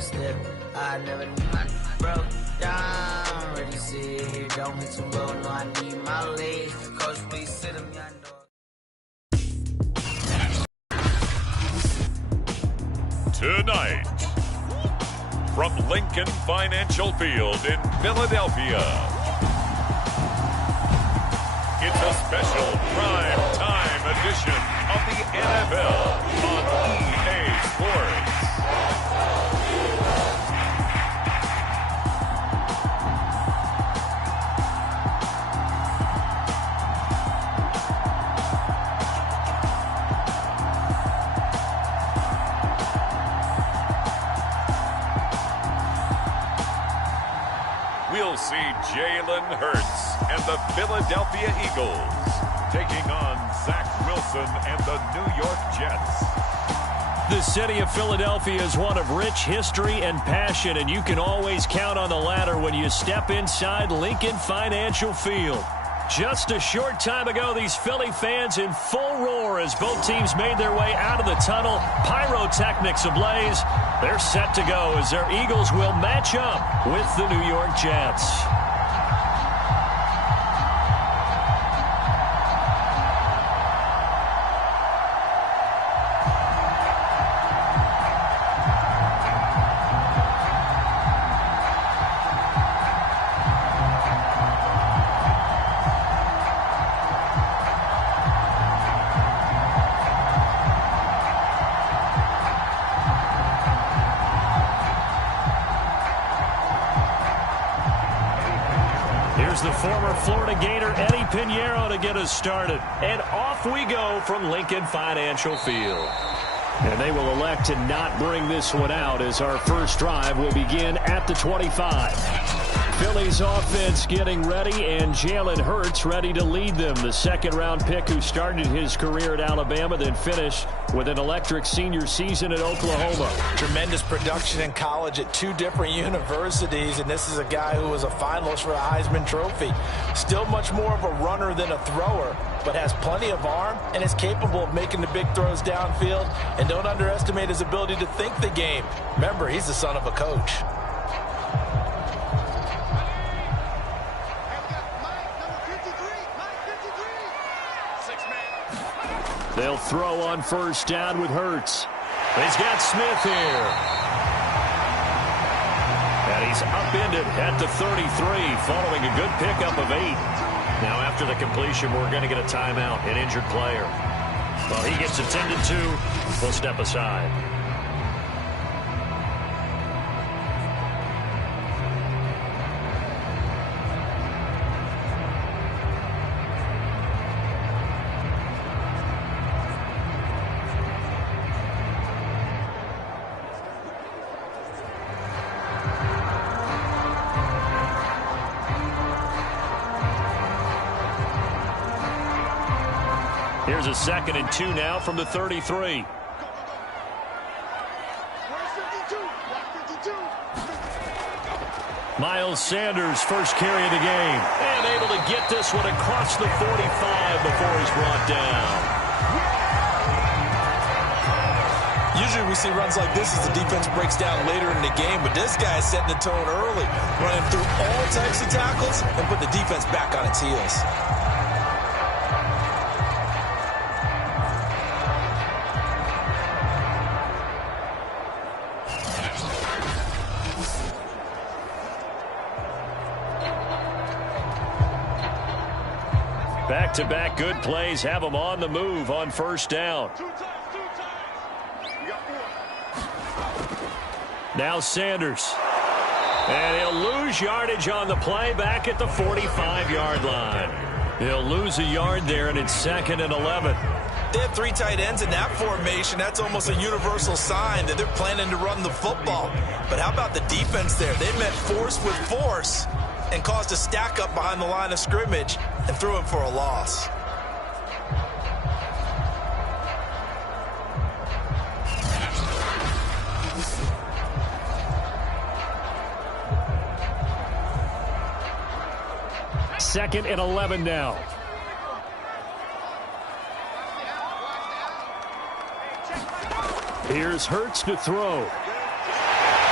step. I never knew I broke down. Ready, sit here, don't hit too low. No, I need my legs. Coach, please sit them, young dog. Tonight, from Lincoln Financial Field in Philadelphia, it's a special prime time edition of the NFL on EA Sports. We'll see Jalen Hurts and the Philadelphia Eagles taking on Zach Wilson and the New York Jets. The city of Philadelphia is one of rich history and passion, and you can always count on the latter when you step inside Lincoln Financial Field. Just a short time ago, these Philly fans in full roar as both teams made their way out of the tunnel. Pyrotechnics ablaze. They're set to go as their Eagles will match up with the New York Jets. The former Florida Gator Eddie Pinheiro to get us started. And off we go from Lincoln Financial Field. And they will elect to not bring this one out as our first drive will begin at the 25. Philly's offense getting ready, and Jalen Hurts ready to lead them. The second-round pick who started his career at Alabama, then finished with an electric senior season at Oklahoma. Tremendous production in college at two different universities, and this is a guy who was a finalist for the Heisman Trophy. Still much more of a runner than a thrower, but has plenty of arm and is capable of making the big throws downfield. And don't underestimate his ability to think the game. Remember, he's the son of a coach. They'll throw on first down with Hurts. He's got Smith here. And he's upended at the 33 following a good pickup of 8. Now after the completion, we're going to get a timeout, an injured player. Well, he gets attended to. We'll step aside. Here's a 2nd and 2 now from the 33. Miles Sanders, first carry of the game. And able to get this one across the 45 before he's brought down. Usually we see runs like this as the defense breaks down later in the game, but this guy is setting the tone early, running through all types of tackles and put the defense back on its heels. Back-to-back good plays have them on the move on first down. Now Sanders. And he'll lose yardage on the play back at the 45-yard line. He'll lose a yard there, and it's 2nd and 11. They have 3 tight ends in that formation. That's almost a universal sign that they're planning to run the football. But how about the defense there? They met force with force and caused a stack up behind the line of scrimmage and threw him for a loss. Second and 11 now. Here's Hurts to throw.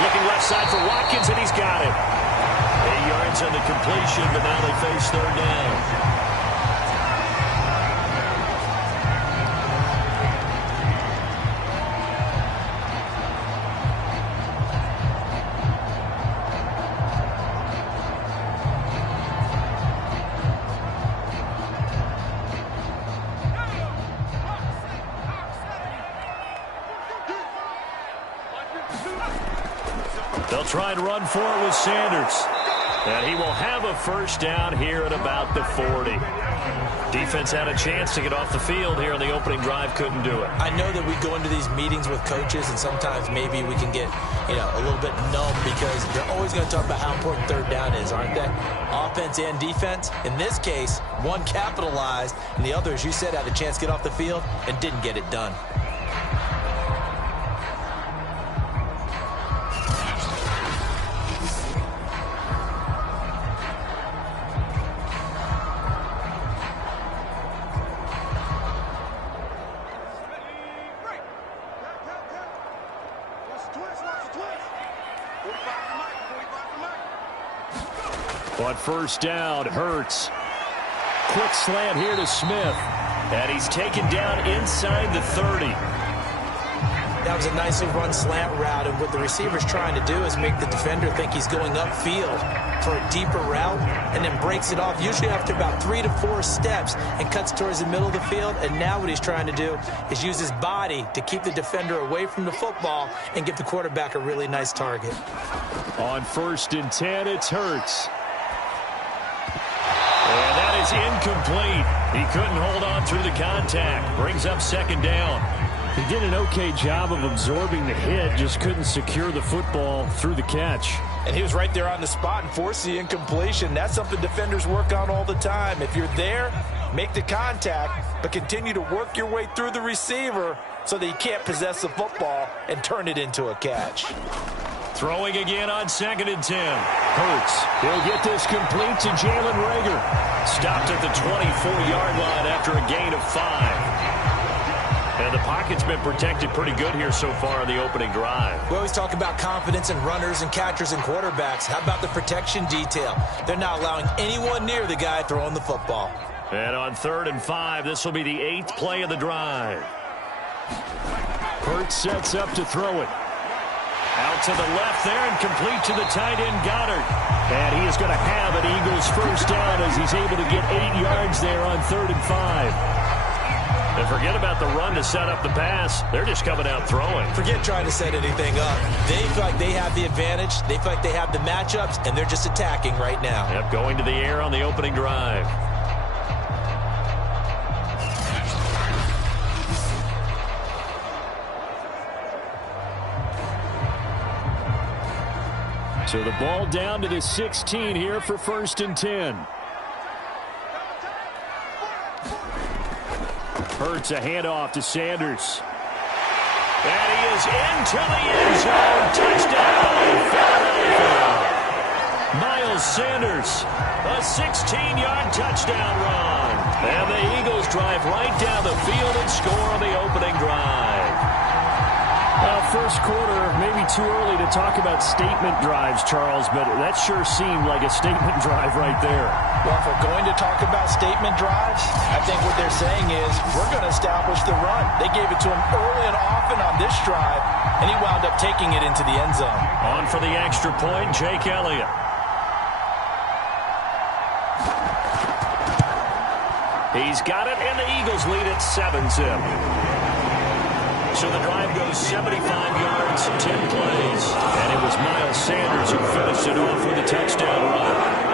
Looking left side for Watkins, and he's got it. 8 yards on the completion, but now they face third down. They'll try and run for it with Sanders. And he will have a first down here at about the 40. Defense had a chance to get off the field here on the opening drive, couldn't do it. I know that we go into these meetings with coaches, and sometimes maybe we can get, a little bit numb because they're always going to talk about how important third down is, aren't they? Offense and defense. In this case, one capitalized, and the other, as you said, had a chance to get off the field and didn't get it done. On first down, Hurts. Quick slant here to Smith. And he's taken down inside the 30. That was a nicely run slant route, and what the receiver's trying to do is make the defender think he's going upfield for a deeper route and then breaks it off, usually after about 3 to 4 steps, and cuts towards the middle of the field. And now what he's trying to do is use his body to keep the defender away from the football and give the quarterback a really nice target. On 1st and 10, it's Hurts. And that is incomplete. He couldn't hold on through the contact. Brings up 2nd down. He did an okay job of absorbing the hit, just couldn't secure the football through the catch. And he was right there on the spot and forced the incompletion. That's something defenders work on all the time. If you're there, make the contact, but continue to work your way through the receiver so that he can't possess the football and turn it into a catch. Throwing again on 2nd and 10. Hurts. He'll get this complete to Jalen Reagor. Stopped at the 24-yard line after a gain of 5. And the pocket's been protected pretty good here so far in the opening drive. We always talk about confidence in runners and catchers and quarterbacks. How about the protection detail? They're not allowing anyone near the guy throwing the football. And on 3rd and 5, this will be the 8th play of the drive. Hurts sets up to throw it. Out to the left there and complete to the tight end Goddard. And he is going to have an Eagles first down as he's able to get 8 yards there on 3rd and 5. And forget about the run to set up the pass. They're just coming out throwing. Forget trying to set anything up. They feel like they have the advantage. They feel like they have the matchups, and they're just attacking right now. Yep, going to the air on the opening drive. So the ball down to the 16 here for 1st and 10. Hurts a handoff to Sanders. And he is into the end zone. Touchdown, Philadelphia. Miles Sanders, a 16-yard touchdown run. And the Eagles drive right down the field and score on the opening drive. First quarter, maybe too early to talk about statement drives, Charles, but that sure seemed like a statement drive right there. Well, if we're going to talk about statement drives, I think what they're saying is we're going to establish the run. They gave it to him early and often on this drive, and he wound up taking it into the end zone. On for the extra point, Jake Elliott. He's got it, and the Eagles lead at 7-zip. So the drive goes 75 yards, 10 plays. And it was Miles Sanders who finished it off with a touchdown run.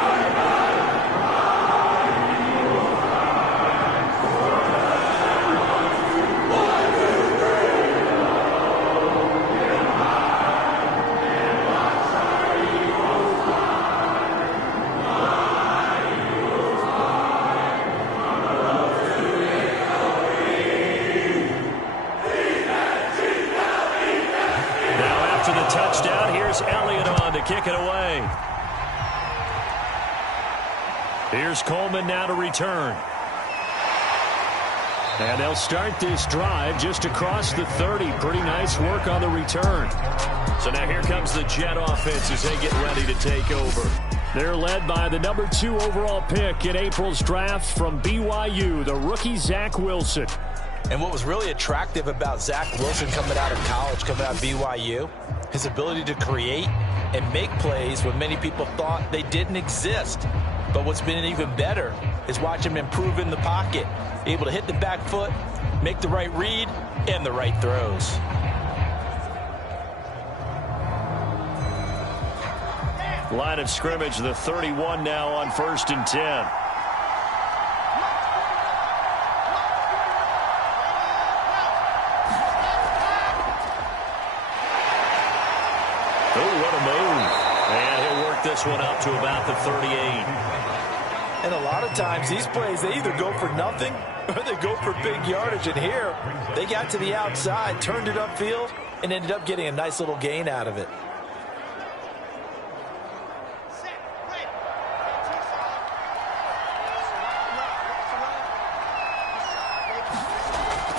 Kick it away. Here's Coleman now to return. And they'll start this drive just across the 30. Pretty nice work on the return. So now here comes the Jet offense as they get ready to take over. They're led by the number 2 overall pick in April's draft from BYU, the rookie Zach Wilson. And what was really attractive about Zach Wilson coming out of college, coming out of BYU, his ability to create and make plays when many people thought they didn't exist. But what's been even better is watch him improve in the pocket, able to hit the back foot, make the right read, and the right throws. Line of scrimmage, the 31 now on 1st and 10. Oh, what a move. And he'll work this one up to about the 38. And a lot of times these plays, they either go for nothing or they go for big yardage. And here, they got to the outside, turned it upfield, and ended up getting a nice little gain out of it.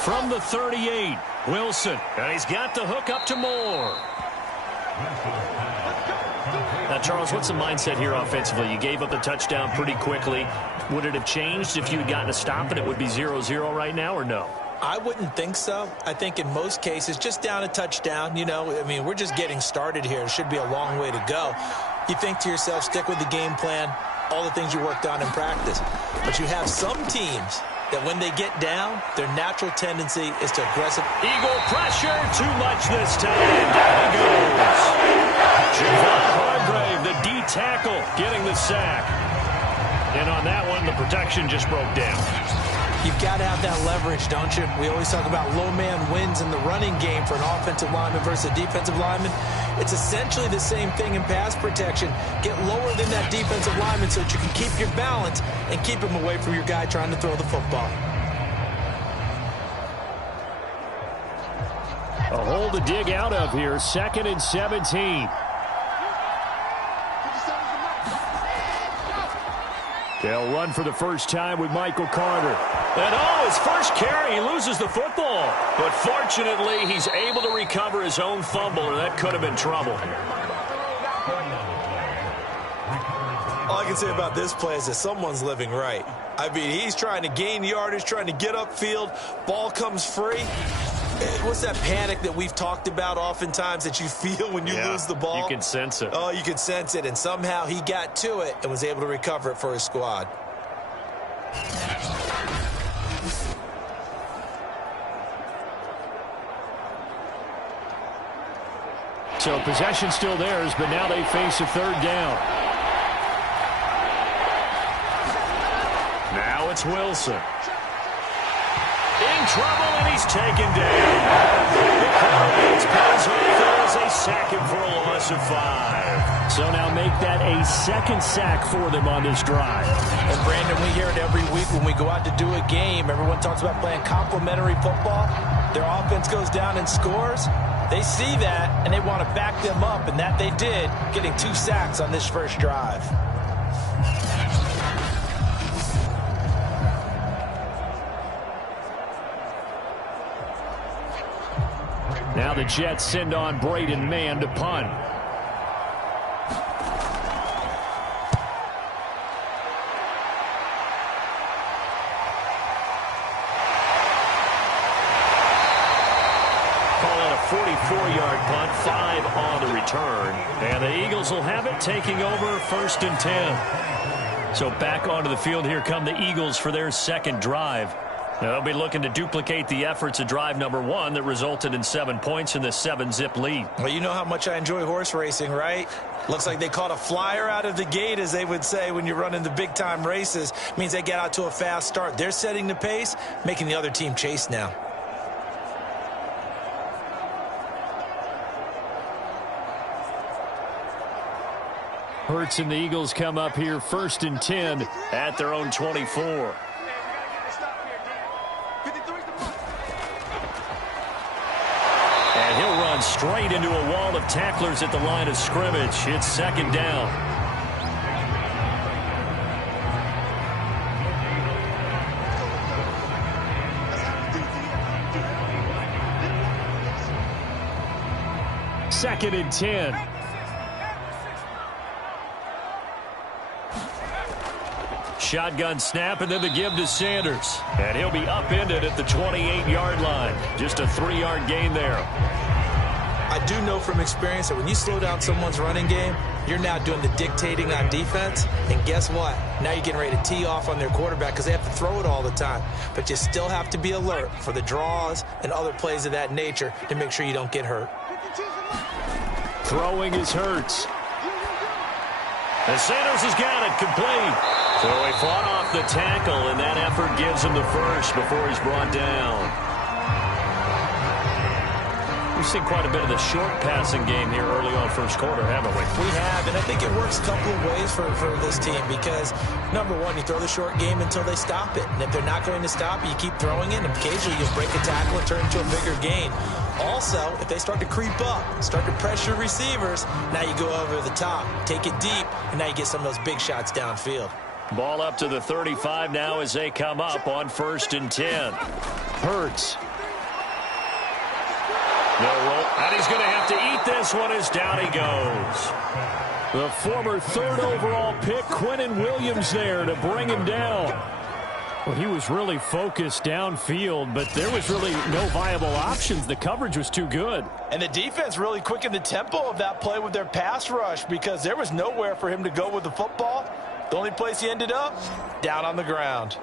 From the 38, Wilson. And he's got the hook up to Moore. Now, Charles, what's the mindset here offensively? You gave up the touchdown pretty quickly. Would it have changed if you had gotten a stop and it would be 0-0 right now, or no? I wouldn't think so. I think in most cases, just down a touchdown, you know, I mean, we're just getting started here. It should be a long way to go. You think to yourself, stick with the game plan, all the things you worked on in practice. But you have some teams that when they get down, their natural tendency is to aggressive. Eagle pressure, too much this time. Down he goes. Javon Hargrave, the D tackle, getting the sack. And on that one, the protection just broke down. You've got to have that leverage, don't you? We always talk about low man wins in the running game for an offensive lineman versus a defensive lineman. It's essentially the same thing in pass protection. Get lower than that defensive lineman so that you can keep your balance and keep him away from your guy trying to throw the football. A hole to dig out of here, 2nd and 17. They'll run for the first time with Michael Carter. And his first carry, he loses the football. But fortunately, he's able to recover his own fumble, or that could have been trouble. All I can say about this play is that someone's living right. I mean, he's trying to gain yardage, trying to get upfield. Ball comes free. What's that panic that we've talked about oftentimes that you feel when you lose the ball? You can sense it. Oh, you can sense it. And somehow he got to it and was able to recover it for his squad. So possession still theirs, but now they face a 3rd down. Now it's Wilson. In trouble, and he's taken down. The quarterback's pass off as they sack him for a loss of 5. So now make that a 2nd sack for them on this drive. And Brandon, we hear it every week when we go out to do a game. Everyone talks about playing complementary football. Their offense goes down and scores. They see that, and they want to back them up, and that they did, getting 2 sacks on this first drive. Now the Jets send on Braden Mann to punt. Call it a 44-yard punt, 5 on the return. And the Eagles will have it, taking over 1st and 10. So back onto the field, here come the Eagles for their 2nd drive. They'll be looking to duplicate the efforts of drive number 1 that resulted in 7 points in the 7-zip lead. Well, you know how much I enjoy horse racing, right? Looks like they caught a flyer out of the gate, as they would say when you're running the big-time races. Means they get out to a fast start. They're setting the pace, making the other team chase now. Hurts and the Eagles come up here 1st and 10 at their own 24. And he'll run straight into a wall of tacklers at the line of scrimmage. It's 2nd down. 2nd and 10. Shotgun snap, and then the give to Sanders. And he'll be upended at the 28-yard line. Just a 3-yard gain there. I do know from experience that when you slow down someone's running game, you're now doing the dictating on defense. And guess what? Now you're getting ready to tee off on their quarterback because they have to throw it all the time. But you still have to be alert for the draws and other plays of that nature to make sure you don't get hurt. Throwing is Hurts. And Sanders has got it complete. So he fought off the tackle, and that effort gives him the first before he's brought down. We've seen quite a bit of the short passing game here early on first quarter, haven't we? We have, and I think it works a couple of ways for this team because, number one, you throw the short game until they stop it. And if they're not going to stop it, you keep throwing it, and occasionally you'll break a tackle and turn it into a bigger gain. Also, if they start to creep up, start to pressure receivers, now you go over the top, take it deep, and now you get some of those big shots downfield. Ball up to the 35 now as they come up on 1st and 10. Hurts. No roll, and he's going to have to eat this one as down he goes. The former 3rd overall pick, Quinnen Williams, there to bring him down. Well, he was really focused downfield, but there was really no viable options. The coverage was too good. And the defense really quickened the tempo of that play with their pass rush because there was nowhere for him to go with the football. The only place he ended up, down on the ground.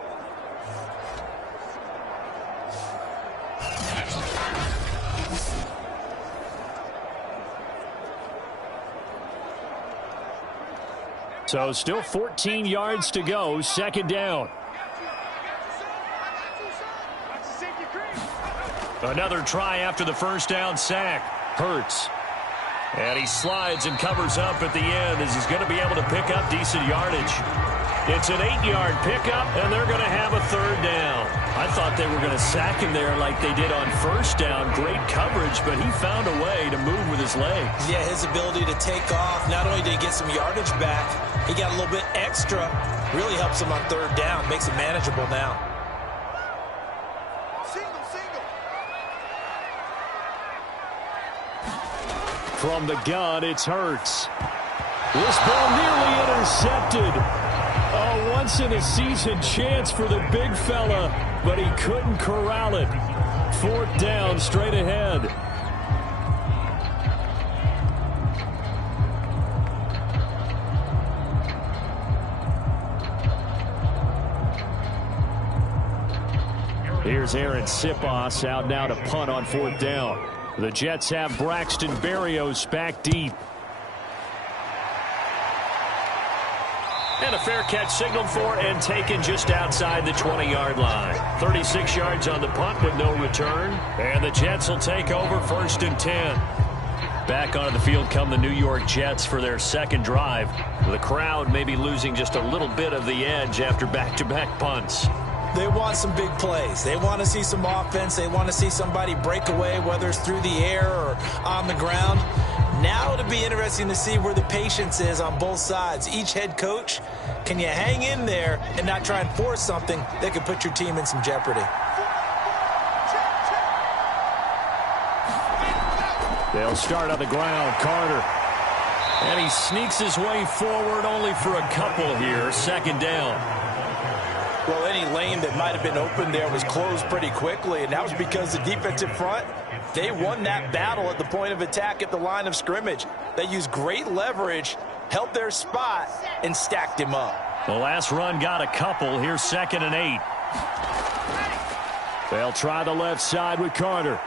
So still 14 yards to go, 2nd down. Another try after the first down sack. Hurts. And he slides and covers up at the end as he's going to be able to pick up decent yardage. It's an 8-yard pickup, and they're going to have a 3rd down. I thought they were going to sack him there like they did on 1st down. Great coverage, but he found a way to move with his legs. Yeah, his ability to take off, not only did he get some yardage back, he got a little bit extra. Really helps him on 3rd down, makes it manageable now. From the gun, it's Hurts. This ball nearly intercepted. A once-in-a-season chance for the big fella, but he couldn't corral it. 4th down, straight ahead. Here's Aaron Sipos out now to punt on 4th down. The Jets have Braxton Berrios back deep. And a fair catch signaled for and taken just outside the 20-yard line. 36 yards on the punt with no return. And the Jets will take over 1st and 10. Back onto the field come the New York Jets for their 2nd drive. The crowd may be losing just a little bit of the edge after back-to-back punts. They want some big plays. They want to see some offense. They want to see somebody break away, whether it's through the air or on the ground. Now it'll be interesting to see where the patience is on both sides. Each head coach, can you hang in there and not try and force something that could put your team in some jeopardy? They'll start on the ground. Carter. And he sneaks his way forward only for a couple here. 2nd down. Well, any lane that might have been open there was closed pretty quickly, and that was because the defensive front, they won that battle at the point of attack at the line of scrimmage. They used great leverage, held their spot, and stacked him up. The last run got a couple. Here's 2nd and 8. They'll try the left side with Carter.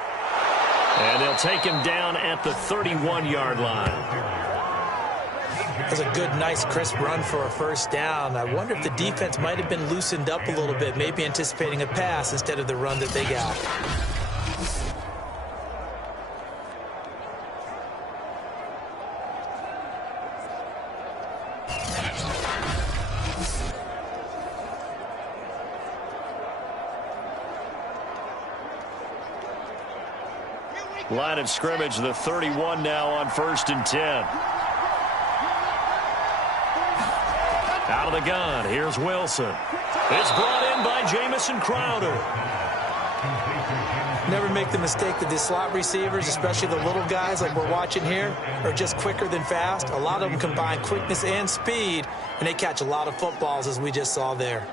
And they'll take him down at the 31-yard line. That was a good, nice, crisp run for a 1st down. I wonder if the defense might have been loosened up a little bit, maybe anticipating a pass instead of the run that they got. Line of scrimmage, the 31 now on 1st and 10. Out of the gun, here's Wilson. It's brought in by Jamison Crowder. Never make the mistake that the slot receivers, especially the little guys like we're watching here, are just quicker than fast. A lot of them combine quickness and speed, and they catch a lot of footballs, as we just saw there.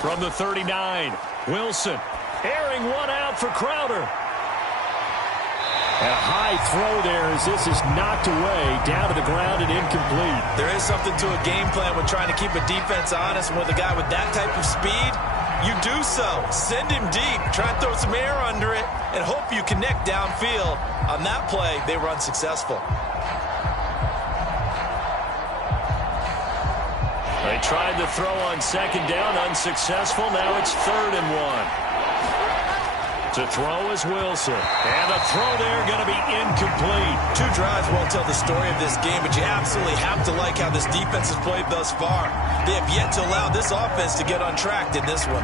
From the 39, Wilson airing one out for Crowder. A high throw there as this is knocked away, down to the ground and incomplete. There is something to a game plan with trying to keep a defense honest, and with a guy with that type of speed, you do so. Send him deep, try and throw some air under it, and hope you connect downfield. On that play, they were unsuccessful. They tried to throw on second down, unsuccessful. Now it's 3rd and 1. To throw is Wilson. And the throw there going to be incomplete. 2 drives won't tell the story of this game, but you absolutely have to like how this defense has played thus far. They have yet to allow this offense to get untracked in this one.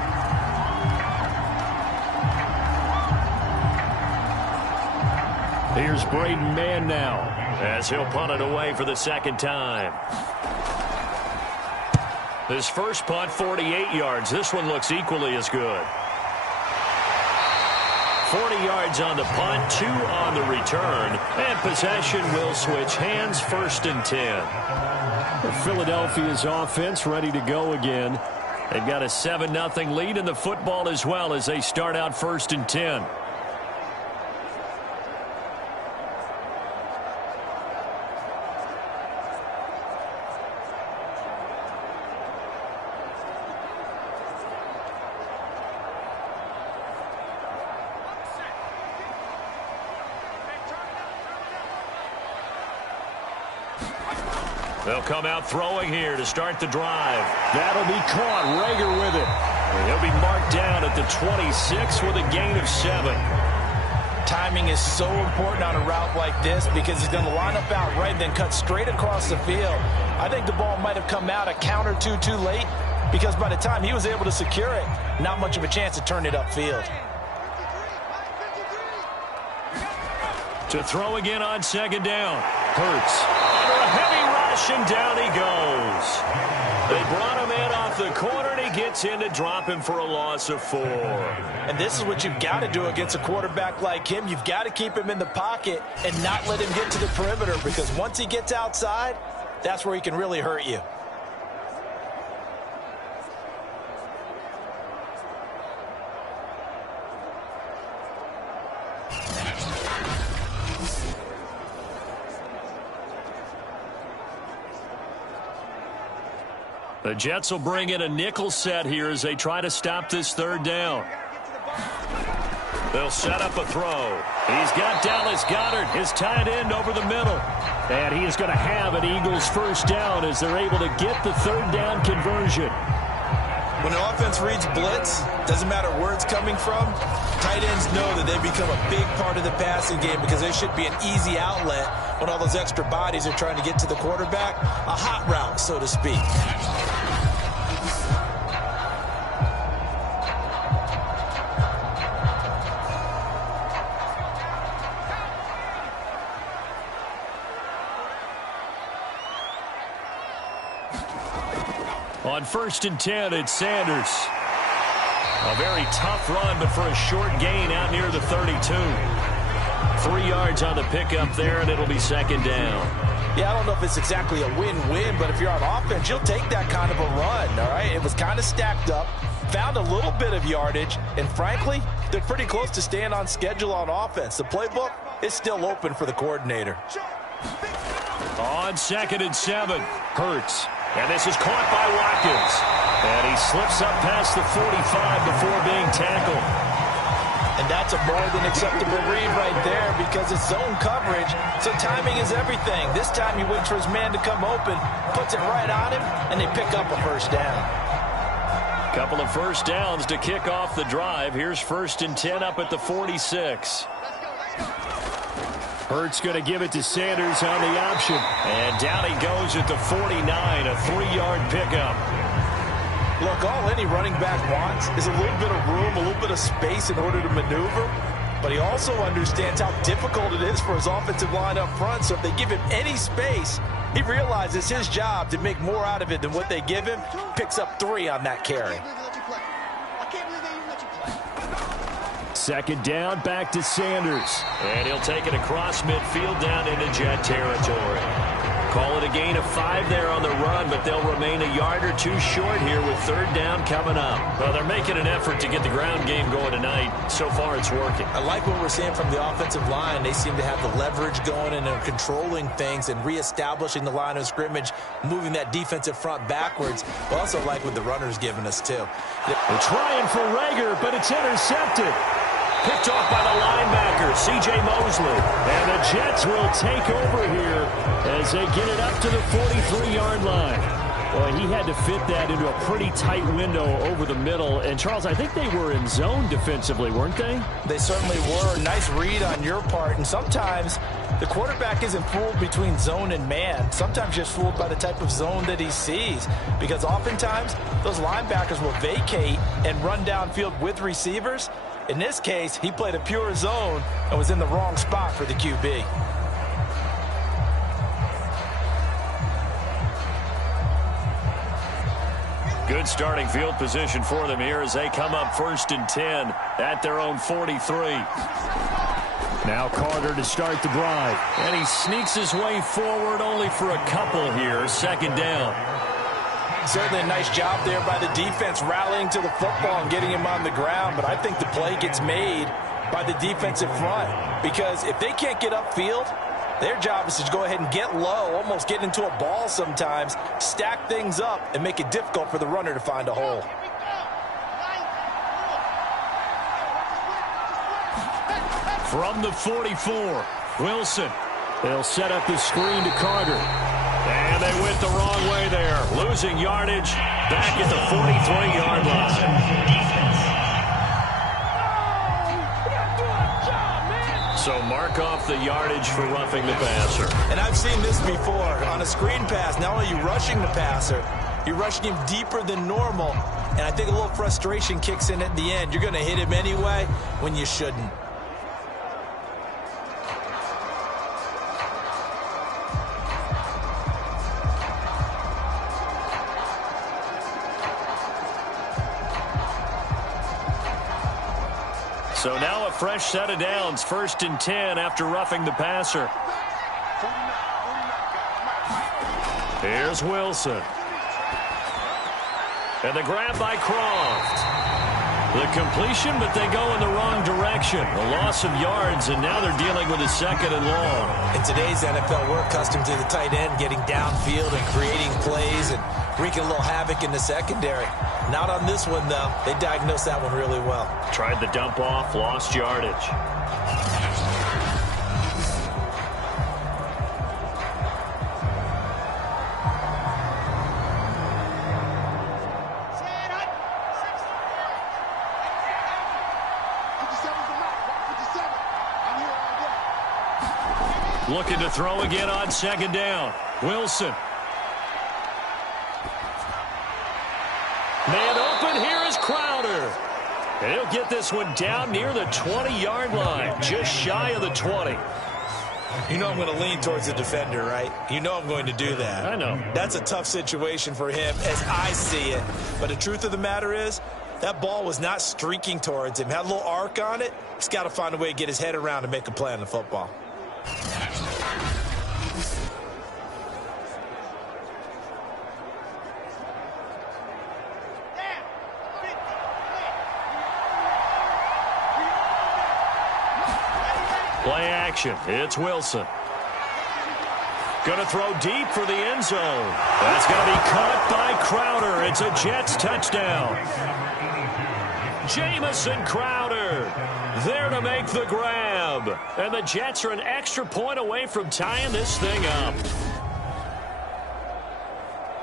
Here's Braden Mann now as he'll punt it away for the second time. His first punt, 48 yards. This one looks equally as good. 40 yards on the punt, 2 on the return. And possession will switch hands, 1st and 10. Philadelphia's offense ready to go again. They've got a 7-0 lead in the football as well as they start out 1st and 10. They'll come out throwing here to start the drive. That'll be caught. Rager with it. And he'll be marked down at the 26 with a gain of 7. Timing is so important on a route like this because he's going to line up out right and then cut straight across the field. I think the ball might have come out a count or two too late because by the time he was able to secure it, not much of a chance to turn it upfield. To throw again on second down. Hurts. Under a heavy rush, and down he goes. They brought him in off the corner, and he gets in to drop him for a loss of 4. And this is what you've got to do against a quarterback like him. You've got to keep him in the pocket and not let him get to the perimeter because once he gets outside, that's where he can really hurt you. The Jets will bring in a nickel set here as they try to stop this 3rd down. They'll set up a throw. He's got Dallas Goedert, his tight end, over the middle. And he is going to have an Eagles 1st down as they're able to get the 3rd down conversion. When an offense reads blitz, doesn't matter where it's coming from, tight ends know that they become a big part of the passing game because there should be an easy outlet when all those extra bodies are trying to get to the quarterback. A hot route, so to speak. On 1st and 10, it's Sanders. A very tough run, but for a short gain out near the 32. 3 yards on the pickup there, and it'll be 2nd down. Yeah, I don't know if it's exactly a win-win, but if you're on offense, you'll take that kind of a run, all right? It was kind of stacked up, found a little bit of yardage, and frankly, they're pretty close to staying on schedule on offense. The playbook is still open for the coordinator. On 2nd and 7, Hurts. And this is caught by Watkins. And he slips up past the 45 before being tackled. And that's a more than acceptable read right there because it's zone coverage, so timing is everything. This time he waits for his man to come open, puts it right on him, and they pick up a 1st down. Couple of 1st downs to kick off the drive. Here's 1st and 10 up at the 46. Hurts going to give it to Sanders on the option. And down he goes at the 49, a 3-yard pickup. Look, all any running back wants is a little bit of room, a little bit of space in order to maneuver. But he also understands how difficult it is for his offensive line up front. So if they give him any space, He realizes his job to make more out of it than what they give him. Picks up 3 on that carry. Second down, back to Sanders. And he'll take it across midfield down into Jet territory. Call it a gain of 5 there on the run, but they'll remain a yard or 2 short here with third down coming up. Well, they're making an effort to get the ground game going tonight. So far, it's working. I like what we're seeing from the offensive line. They seem to have the leverage going and are controlling things and reestablishing the line of scrimmage, moving that defensive front backwards. I also like what the runner's giving us, too. They're trying for Rager, but it's intercepted. Picked off by the linebacker, C.J. Mosley. And the Jets will take over here as they get it up to the 43-yard line. Well, he had to fit that into a pretty tight window over the middle. And, Charles, I think they were in zone defensively, weren't they? They certainly were. Nice read on your part. And sometimes the quarterback isn't fooled between zone and man. Sometimes just fooled by the type of zone that he sees. Because oftentimes those linebackers will vacate and run downfield with receivers. In this case, he played a pure zone and was in the wrong spot for the QB. Good starting field position for them here as they come up 1st and 10 at their own 43. Now Carter to start the drive. And he sneaks his way forward only for a couple here. Second down. Certainly a nice job there by the defense rallying to the football and getting him on the ground. But I think the play gets made by the defensive front. Because if they can't get upfield, their job is to go ahead and get low, almost get into a ball sometimes, stack things up, and make it difficult for the runner to find a hole. From the 44, Wilson. They'll set up the screen to Carter. And they went the wrong way there, losing yardage back at the 43-yard line. So mark off the yardage for roughing the passer. And I've seen this before. On a screen pass, not only are you rushing the passer, you're rushing him deeper than normal. And I think a little frustration kicks in at the end. You're going to hit him anyway when you shouldn't. So now a fresh set of downs, 1st and 10 after roughing the passer. Here's Wilson. And the grab by Croft. The completion, but they go in the wrong direction. A loss of yards, and now they're dealing with a 2nd and long. In today's NFL, we're accustomed to the tight end getting downfield and creating plays and wreaking a little havoc in the secondary. Not on this one, though. They diagnosed that one really well. Tried the dump off, lost yardage. Looking to throw again on 2nd down. Wilson. Man open, here is Crowder. And he'll get this one down near the 20-yard line, just shy of the 20. You know I'm going to lean towards the defender, right? You know I'm going to do that. I know. That's a tough situation for him as I see it. But the truth of the matter is, that ball was not streaking towards him. Had a little arc on it. He's got to find a way to get his head around and make a play on the football. Play action. It's Wilson. Going to throw deep for the end zone. That's going to be caught by Crowder. It's a Jets touchdown. Jamison Crowder there to make the grab. And the Jets are an extra point away from tying this thing up.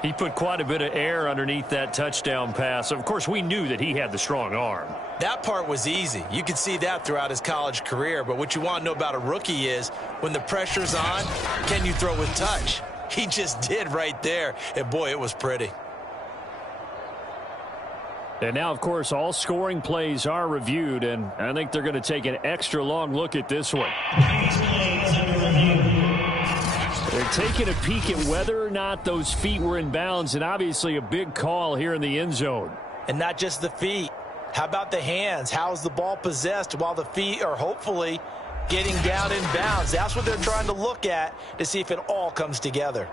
He put quite a bit of air underneath that touchdown pass. Of course, we knew that he had the strong arm. That part was easy. You could see that throughout his college career. But what you want to know about a rookie is when the pressure's on, can you throw with touch? He just did right there. And, boy, it was pretty. And now, of course, all scoring plays are reviewed, and I think they're going to take an extra long look at this one. They're taking a peek at whether or not those feet were in bounds, and obviously a big call here in the end zone. And not just the feet. How about the hands? How is the ball possessed while the feet are hopefully getting down in bounds? That's what they're trying to look at to see if it all comes together.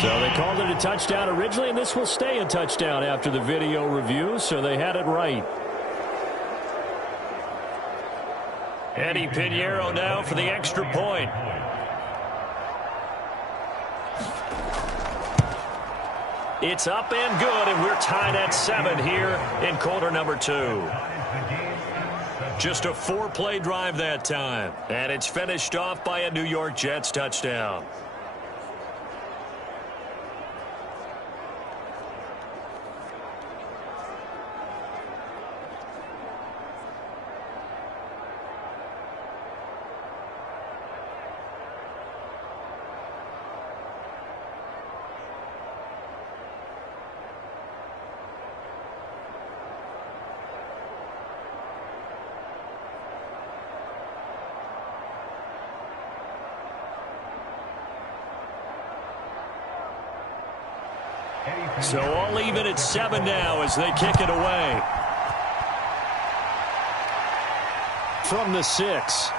So they called it a touchdown originally, and this will stay a touchdown after the video review, so they had it right. Eddie Pinheiro now for the extra point. It's up and good, and we're tied at 7 here in quarter number 2. Just a 4-play drive that time, and it's finished off by a New York Jets touchdown. So all even at 7 now as they kick it away. From the 6.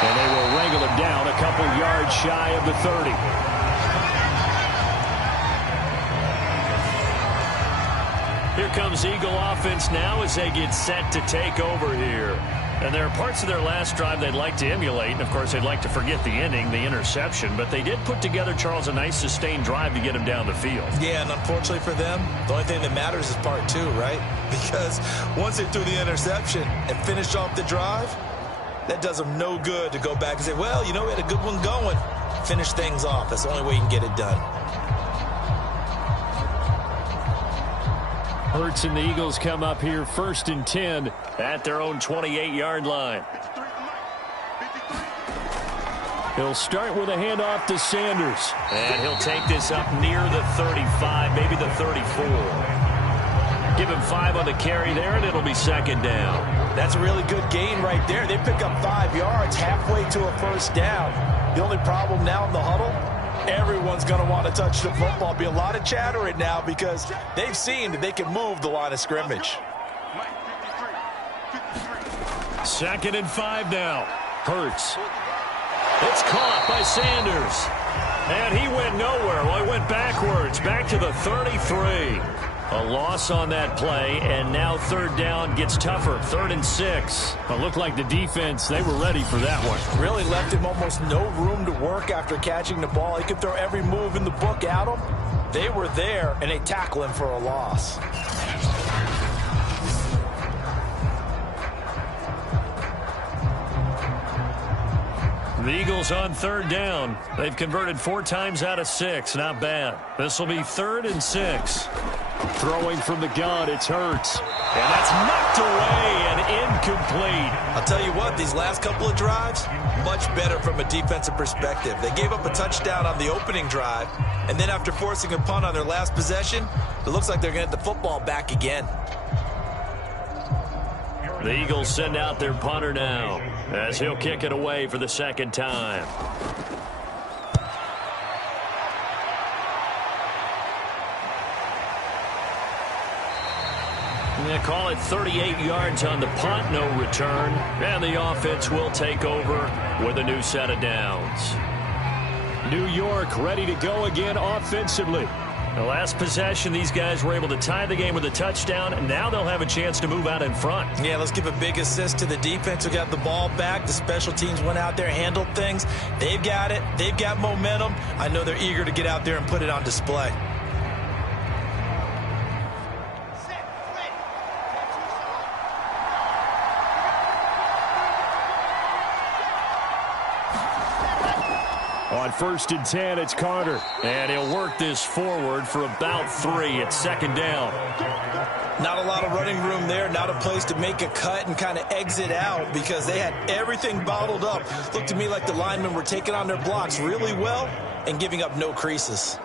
And they will wrangle him down a couple yards shy of the 30. Here comes Eagle offense now as they get set to take over here. And there are parts of their last drive they'd like to emulate. And, of course, they'd like to forget the ending, the interception. But they did put together, Charles, a nice sustained drive to get him down the field. Yeah, and unfortunately for them, the only thing that matters is part 2, right? Because once they threw the interception and finished off the drive, that does them no good to go back and say, well, you know, we had a good one going. Finish things off. That's the only way you can get it done. Hurts and the Eagles come up here 1st and 10 at their own 28-yard line. He'll start with a handoff to Sanders. And he'll take this up near the 35, maybe the 34. Give him 5 on the carry there, and it'll be 2nd down. That's a really good gain right there. They pick up 5 yards halfway to a 1st down. The only problem now in the huddle, everyone's going to want to touch the football. Be a lot of chatter right now because they've seen that they can move the line of scrimmage. 2nd and 5 now. Hurts. It's caught by Sanders. And he went nowhere. Well, he went backwards, back to the 33. A loss on that play, and now 3rd down gets tougher. 3rd and 6. It looked like the defense, they were ready for that one. Really left him almost no room to work after catching the ball. He could throw every move in the book at him. They were there, and they tackle him for a loss. The Eagles on 3rd down. They've converted 4 times out of 6. Not bad. This will be 3rd and 6. Throwing from the gun, it's Hurts. And that's knocked away and incomplete. I'll tell you what, these last couple of drives, much better from a defensive perspective. They gave up a touchdown on the opening drive, and then after forcing a punt on their last possession, it looks like they're going to get the football back again. The Eagles send out their punter now as he'll kick it away for the 2nd time. They call it 38 yards on the punt, no return. And the offense will take over with a new set of downs. New York ready to go again offensively. The last possession, these guys were able to tie the game with a touchdown, and now they'll have a chance to move out in front. Yeah, let's give a big assist to the defense who got the ball back. The special teams went out there, handled things. They've got it. They've got momentum. I know they're eager to get out there and put it on display. On 1st and 10, it's Carter. And he'll work this forward for about 3. It's 2nd down. Not a lot of running room there. Not a place to make a cut and kind of exit out because they had everything bottled up. Looked to me like the linemen were taking on their blocks really well, and giving up no creases.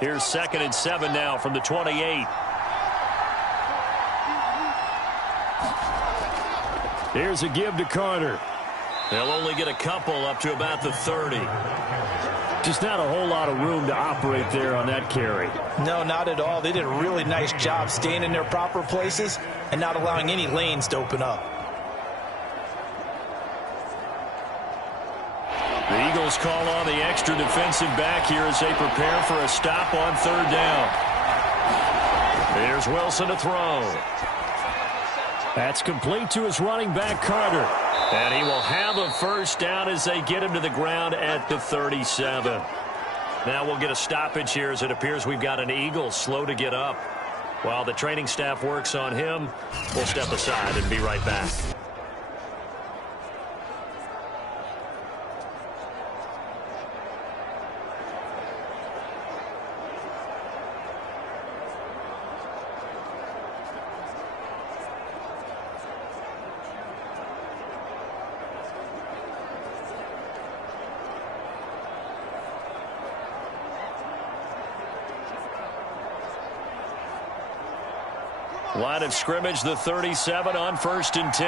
Here's 2nd and 7 now from the 28. Here's a give to Carter. They'll only get a couple up to about the 30. Just not a whole lot of room to operate there on that carry. No, not at all. They did a really nice job staying in their proper places and not allowing any lanes to open up. The Eagles call on the extra defensive back here as they prepare for a stop on 3rd down. There's Wilson to throw. That's complete to his running back, Carter. And he will have a 1st down as they get him to the ground at the 37. Now we'll get a stoppage here as it appears we've got an Eagle slow to get up. While the training staff works on him, we'll step aside and be right back. Line of scrimmage, the 37 on 1st and 10.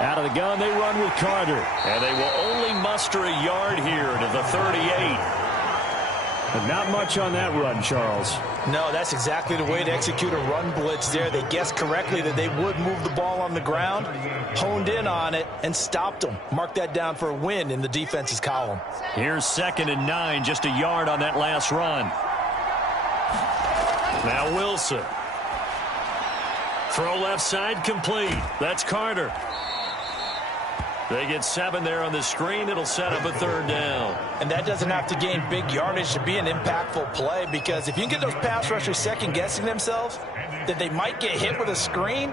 Out of the gun, they run with Carter. And they will only muster a yard here to the 38. But not much on that run, Charles. No, that's exactly the way to execute a run blitz there. They guessed correctly that they would move the ball on the ground, honed in on it, and stopped them. Mark that down for a win in the defense's column. Here's 2nd and 9, just a yard on that last run. Now Wilson. Throw left side complete. That's Carter. They get 7 there on the screen. It'll set up a 3rd down. And that doesn't have to gain big yardage to be an impactful play, because if you can get those pass rushers second-guessing themselves that they might get hit with a screen,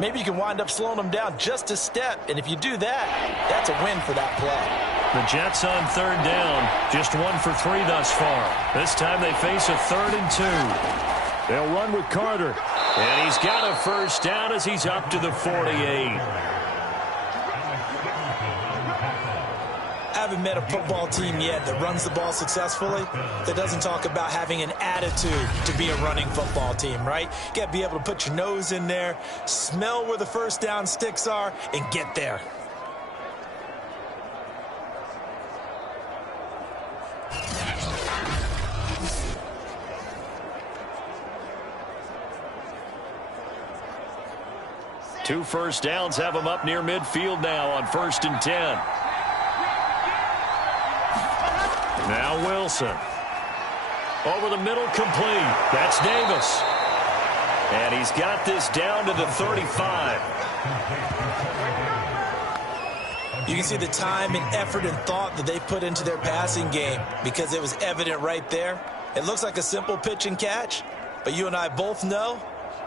maybe you can wind up slowing them down just a step. And if you do that, that's a win for that play. The Jets on 3rd down. Just 1 for 3 thus far. This time they face a 3rd and 2. They'll run with Carter. And he's got a 1st down as he's up to the 48. I haven't met a football team yet that runs the ball successfully that doesn't talk about having an attitude to be a running football team, right? You got to be able to put your nose in there, smell where the 1st down sticks are, and get there. Two 1st downs have him up near midfield now on 1st and 10. Now Wilson. Over the middle, complete. That's Davis. And he's got this down to the 35. You can see the time and effort and thought that they put into their passing game, because it was evident right there. It looks like a simple pitch and catch, but you and I both know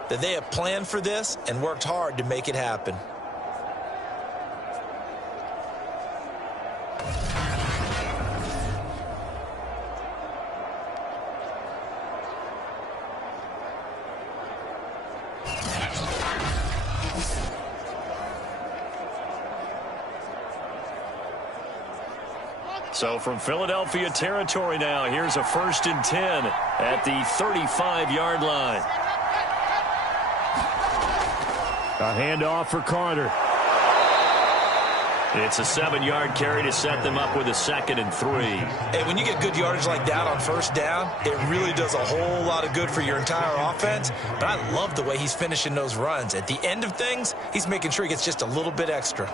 that they have planned for this and worked hard to make it happen. So from Philadelphia territory now, here's a 1st and 10 at the 35-yard line. A handoff for Carter. It's a 7-yard carry to set them up with a 2nd and 3. Hey, when you get good yardage like that on 1st down, it really does a whole lot of good for your entire offense. But I love the way he's finishing those runs. At the end of things, he's making sure he gets just a little bit extra.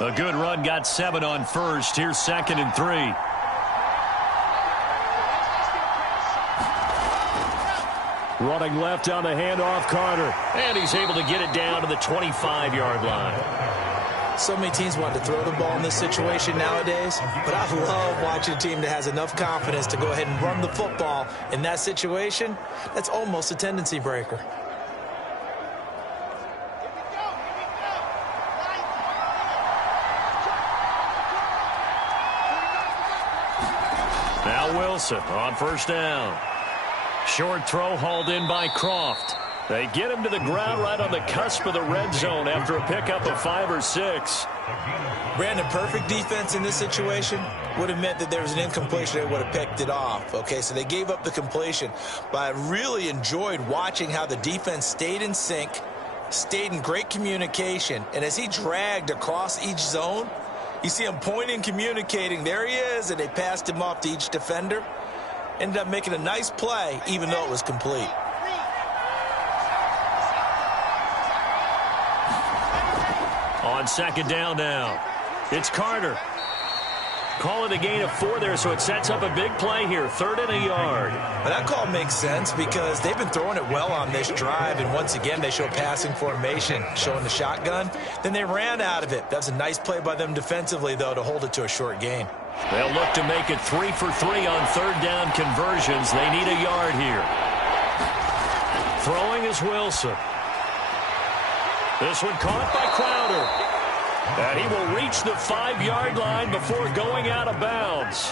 A good run got 7 on 1st. Here's 2nd and 3. Running left on the handoff, Carter. And he's able to get it down to the 25-yard line. So many teams want to throw the ball in this situation nowadays, but I love watching a team that has enough confidence to go ahead and run the football in that situation. That's almost a tendency breaker. Now Wilson on first down. Short throw hauled in by Croft. They get him to the ground right on the cusp of the red zone after a pickup of 5 or 6. Brandon, perfect defense in this situation would have meant that there was an incompletion. They would have picked it off. Okay, so they gave up the completion. But I really enjoyed watching how the defense stayed in sync, stayed in great communication. And as he dragged across each zone, you see him pointing, communicating. There he is, and they passed him off to each defender. Ended up making a nice play, even though it was complete. On second down now, it's Carter. Call it a gain of 4 there, so it sets up a big play here. 3rd and a yard. But that call makes sense because they've been throwing it well on this drive, and once again they show passing formation, showing the shotgun. Then they ran out of it. That was a nice play by them defensively, though, to hold it to a short gain. They'll look to make it 3 for 3 on 3rd down conversions. They need a yard here. Throwing is Wilson. This one caught by Crowder. And he will reach the 5-yard line before going out of bounds.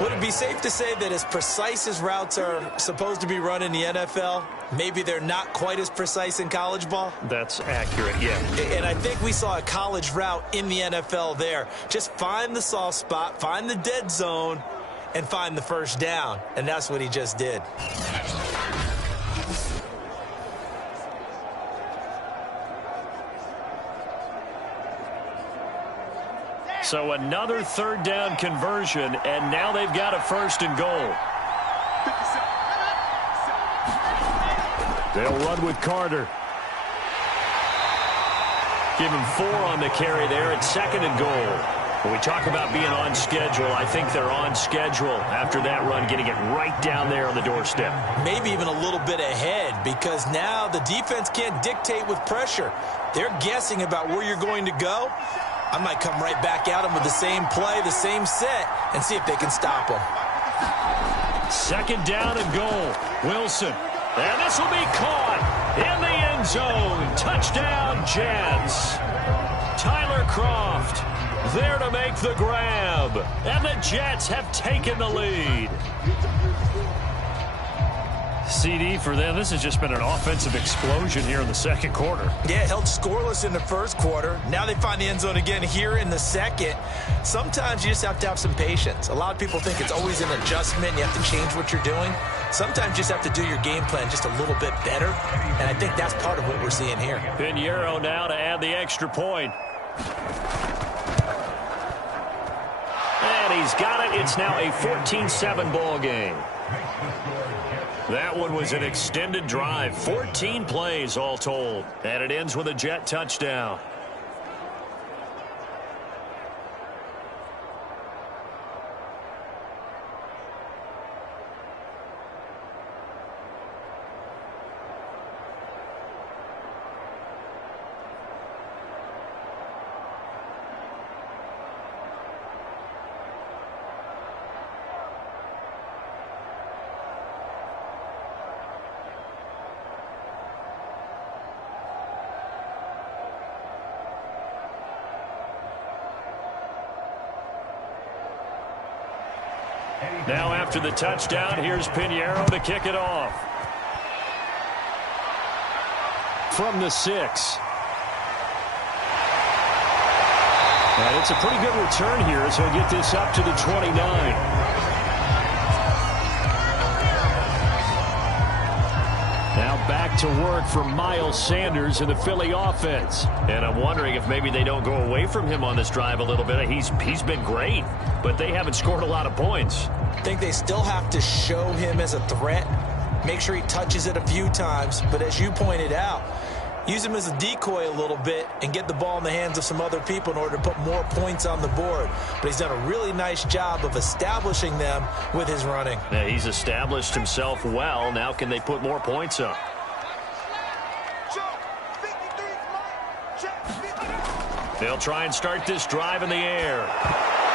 Would it be safe to say that as precise as routes are supposed to be run in the NFL, maybe they're not quite as precise in college ball? That's accurate, yeah. And I think we saw a college route in the NFL there. Just find the soft spot, find the dead zone, and find the first down. And that's what he just did. So another 3rd down conversion, and now they've got a 1st and goal. They'll run with Carter. Give him 4 on the carry there at 2nd and goal. When we talk about being on schedule, I think they're on schedule after that run, getting it right down there on the doorstep. Maybe even a little bit ahead, because now the defense can't dictate with pressure. They're guessing about where you're going to go. I might come right back at them with the same play, the same set, and see if they can stop them. 2nd down and goal. Wilson. And this will be caught in the end zone. Touchdown, Jets. Tyler Croft there to make the grab. And the Jets have taken the lead. CD for them. This has just been an offensive explosion here in the 2nd quarter. Yeah, held scoreless in the 1st quarter. Now they find the end zone again here in the 2nd. Sometimes you just have to have some patience. A lot of people think it's always an adjustment. You have to change what you're doing. Sometimes you just have to do your game plan just a little bit better. And I think that's part of what we're seeing here. Pinheiro now to add the extra point. And he's got it. It's now a 14-7 ball game. That one was an extended drive, 14 plays all told, and it ends with a Jet touchdown. Now after the touchdown, here's Pinheiro to kick it off. From the 6. And it's a pretty good return here as he'll get this up to the 29. Now back to work for Miles Sanders in the Philly offense. And I'm wondering if maybe they don't go away from him on this drive a little bit. He's been great, but they haven't scored a lot of points. I think they still have to show him as a threat. Make sure he touches it a few times. But as you pointed out, use him as a decoy a little bit and get the ball in the hands of some other people in order to put more points on the board. But he's done a really nice job of establishing them with his running. Yeah, he's established himself well. Now can they put more points up? They'll try and start this drive in the air.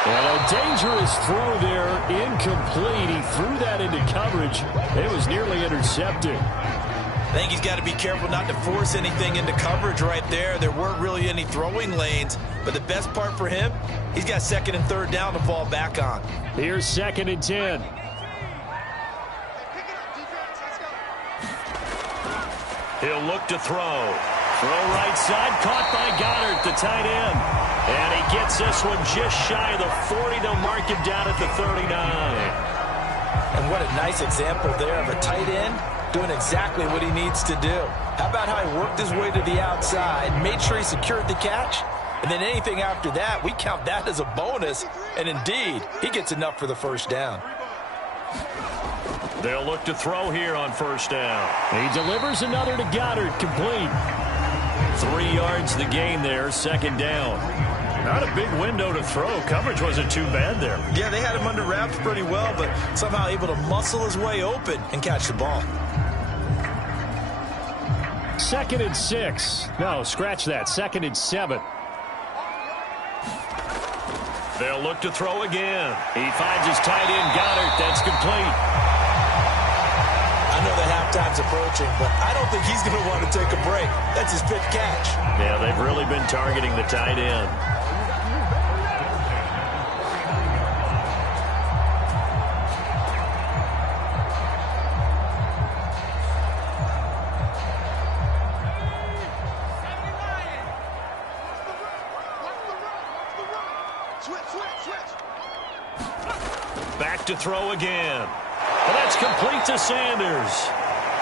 And a dangerous throw there, incomplete. He threw that into coverage. It was nearly intercepted. I think he's got to be careful not to force anything into coverage right there. There weren't really any throwing lanes. But the best part for him, he's got second and third down to fall back on. Here's 2nd and 10. He'll look to throw. Throw right side, caught by Goddard, the tight end. And he gets this one just shy of the 40. They'll mark him down at the 39. And what a nice example there of a tight end doing exactly what he needs to do. How about how he worked his way to the outside, made sure he secured the catch, and then anything after that, we count that as a bonus. And indeed, he gets enough for the first down. They'll look to throw here on first down. He delivers another to Goddard, complete. 3 yards the gain there, 2nd down. Not a big window to throw. Coverage wasn't too bad there. Yeah, they had him under wraps pretty well, but somehow able to muscle his way open and catch the ball. 2nd and 6. No, scratch that. 2nd and 7. They'll look to throw again. He finds his tight end, Goddard. That's complete. I know the halftime's approaching, but I don't think he's going to want to take a break. That's his 5th catch. Yeah, they've really been targeting the tight end. Back to throw again. And that's complete to Sanders.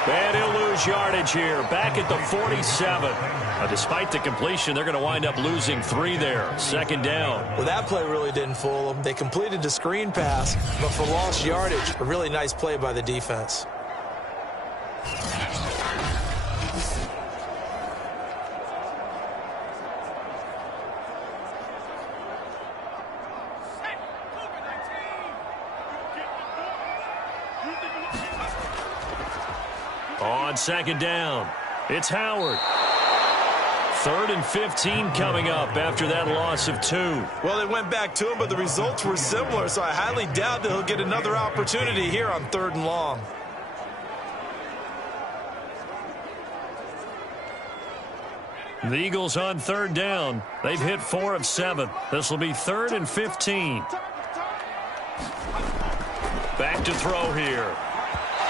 And he'll lose yardage here. Back at the 47. Despite the completion, they're going to wind up losing 3 there. 2nd down. Well, that play really didn't fool them. They completed the screen pass, but for lost yardage, a really nice play by the defense. On 2nd down, it's Howard. 3rd and 15 coming up after that loss of 2. Well, they went back to him, but the results were similar, so I highly doubt that he'll get another opportunity here on 3rd and long. The Eagles on 3rd down. They've hit 4 of 7. This will be 3rd and 15. Back to throw here.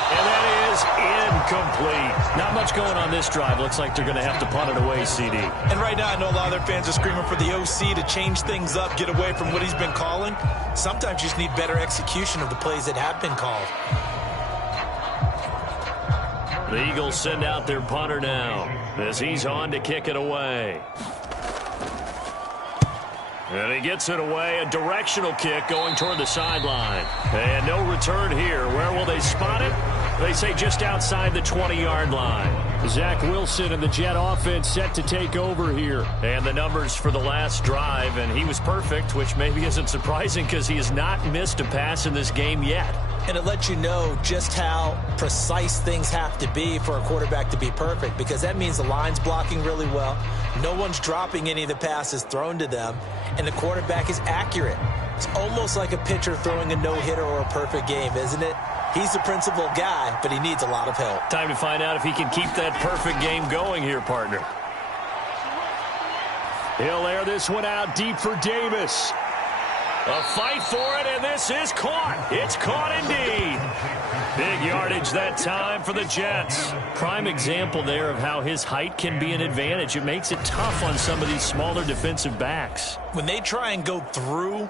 And that is incomplete. Not much going on this drive. Looks like they're going to have to punt it away, CD. And right now, I know a lot of their fans are screaming for the OC to change things up, get away from what he's been calling. Sometimes you just need better execution of the plays that have been called. The Eagles send out their punter now as he's on to kick it away. And he gets it away, a directional kick going toward the sideline. And no return here. Where will they spot it? They say just outside the 20-yard line. Zach Wilson and the Jet offense set to take over here. And the numbers for the last drive, and he was perfect, which maybe isn't surprising because he has not missed a pass in this game yet. And it lets you know just how precise things have to be for a quarterback to be perfect, because that means the line's blocking really well. No one's dropping any of the passes thrown to them, and the quarterback is accurate. It's almost like a pitcher throwing a no-hitter or a perfect game, isn't it? He's the principal guy, but he needs a lot of help. Time to find out if he can keep that perfect game going here, partner. He'll air this one out deep for Davis. A fight for it, and this is caught. It's caught indeed. Big yardage that time for the Jets. Prime example there of how his height can be an advantage. It makes it tough on some of these smaller defensive backs. When they try and go through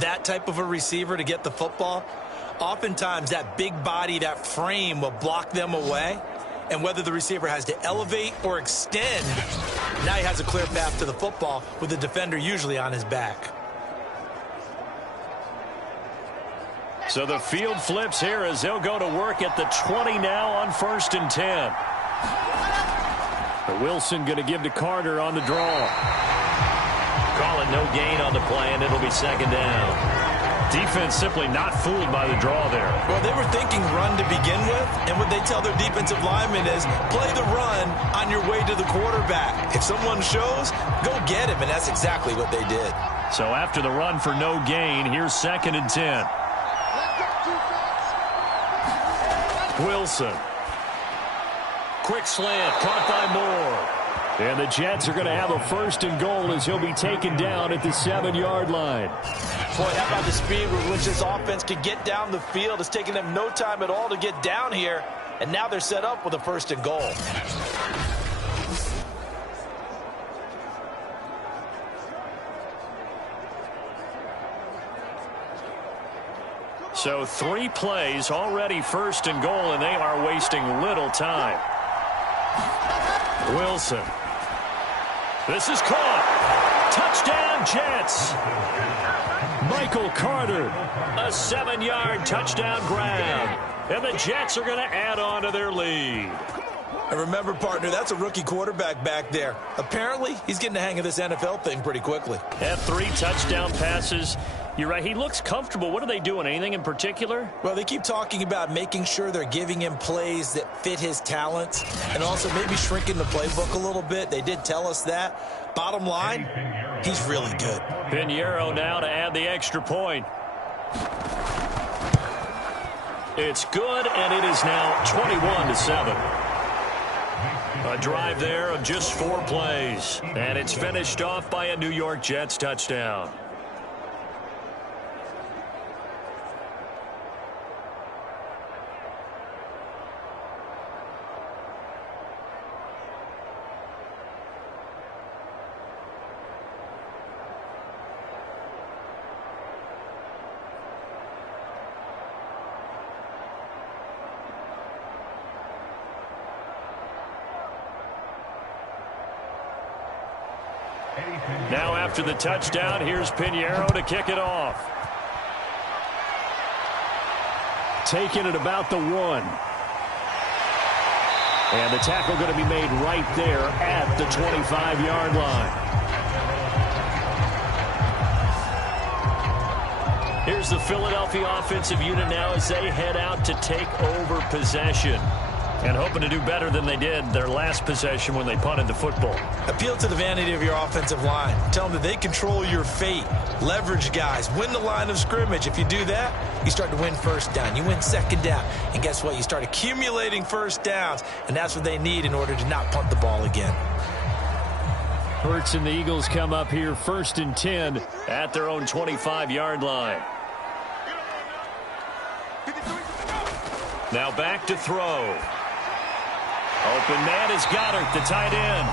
that type of a receiver to get the football, oftentimes that big body, that frame will block them away. And whether the receiver has to elevate or extend, now he has a clear path to the football with the defender usually on his back. So the field flips here as they'll go to work at the 20 now on 1st and 10. But Wilson going to give to Carter on the draw. Call it no gain on the play, and it'll be 2nd down. Defense simply not fooled by the draw there. Well, they were thinking run to begin with, and what they tell their defensive linemen is play the run on your way to the quarterback. If someone shows, go get him, and that's exactly what they did. So after the run for no gain, here's 2nd and 10. Wilson. Quick slant, caught by Moore. And the Jets are going to have a 1st and goal as he'll be taken down at the 7-yard line. Boy, how about the speed with which this offense could get down the field? It's taken them no time at all to get down here, and now they're set up with a 1st and goal. So 3 plays, already 1st and goal, and they are wasting little time. Wilson. This is caught. Touchdown, Jets. Michael Carter, a 7-yard touchdown grab. And the Jets are going to add on to their lead. And remember, partner, that's a rookie quarterback back there. Apparently, he's getting the hang of this NFL thing pretty quickly. Had 3 touchdown passes. You're right. He looks comfortable. What are they doing? Anything in particular? Well, they keep talking about making sure they're giving him plays that fit his talents and also maybe shrinking the playbook a little bit. They did tell us that. Bottom line, he's really good. Pinheiro now to add the extra point. It's good, and it is now 21-7. A drive there of just 4 plays. And it's finished off by a New York Jets touchdown. Now after the touchdown, here's Pinheiro to kick it off. Taking it about the 1. And the tackle going to be made right there at the 25-yard line. Here's the Philadelphia offensive unit now as they head out to take over possession. And hoping to do better than they did their last possession when they punted the football. Appeal to the vanity of your offensive line. Tell them that they control your fate. Leverage guys. Win the line of scrimmage. If you do that, you start to win 1st down. You win 2nd down. And guess what? You start accumulating 1st downs. And that's what they need in order to not punt the ball again. Hurts and the Eagles come up here 1st and 10 at their own 25-yard line. Now back to throw. Open man is Goddard, the tight end.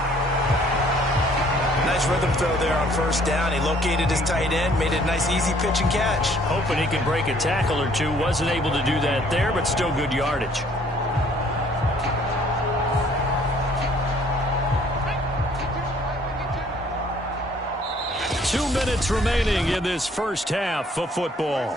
Nice rhythm throw there on 1st down. He located his tight end, made it a nice easy pitch and catch. Hoping he can break a tackle or 2. Wasn't able to do that there, but still good yardage. Two minutes remaining in this first half of football.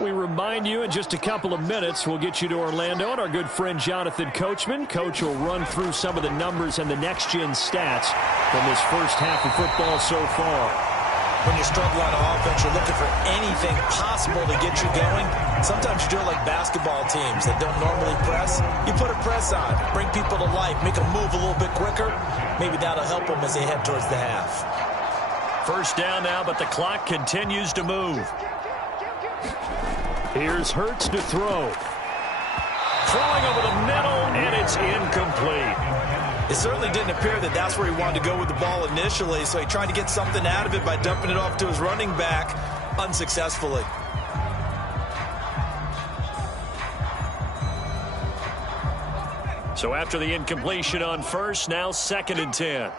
We remind you in just a couple of minutes we'll get you to Orlando and our good friend Jonathan Coachman. Coach will run through some of the numbers and the next-gen stats from this first half of football so far. When you struggle on offense, you're looking for anything possible to get you going. Sometimes you do it like basketball teams that don't normally press. You put a press on, bring people to life, make them move a little bit quicker. Maybe that'll help them as they head towards the half. 1st down now, but the clock continues to move. Here's Hurts to throw. Throwing over the middle, and it's incomplete. It certainly didn't appear that that's where he wanted to go with the ball initially, so he tried to get something out of it by dumping it off to his running back unsuccessfully. So after the incompletion on 1st, now 2nd and 10.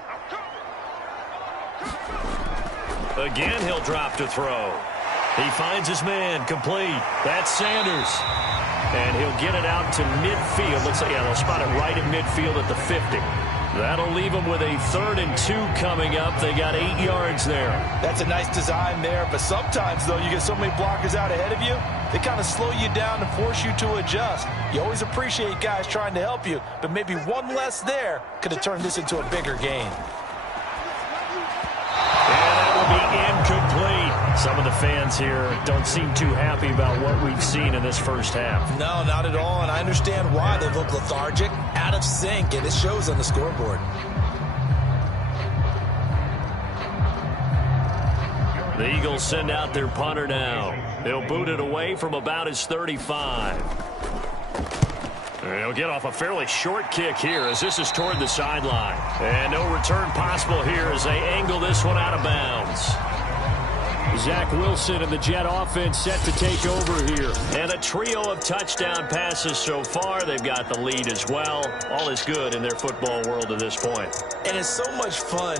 Again, he'll drop to throw. He finds his man, complete. That's Sanders. And he'll get it out to midfield. Looks like, yeah, they'll spot it right at midfield at the 50. That'll leave them with a 3rd and 2 coming up. They got 8 yards there. That's a nice design there, but sometimes, though, you get so many blockers out ahead of you, they kind of slow you down and force you to adjust. You always appreciate guys trying to help you, but maybe one less there could have turned this into a bigger gain. And that will be incomplete. Some of the fans here don't seem too happy about what we've seen in this first half. No, not at all, and I understand why. They look lethargic, out of sync, and it shows on the scoreboard. The Eagles send out their punter now. They'll boot it away from about his 35. They'll get off a fairly short kick here as this is toward the sideline. And no return possible here as they angle this one out of bounds. Zach Wilson and the Jet offense set to take over here. And a trio of touchdown passes so far. They've got the lead as well. All is good in their football world at this point. And it's so much fun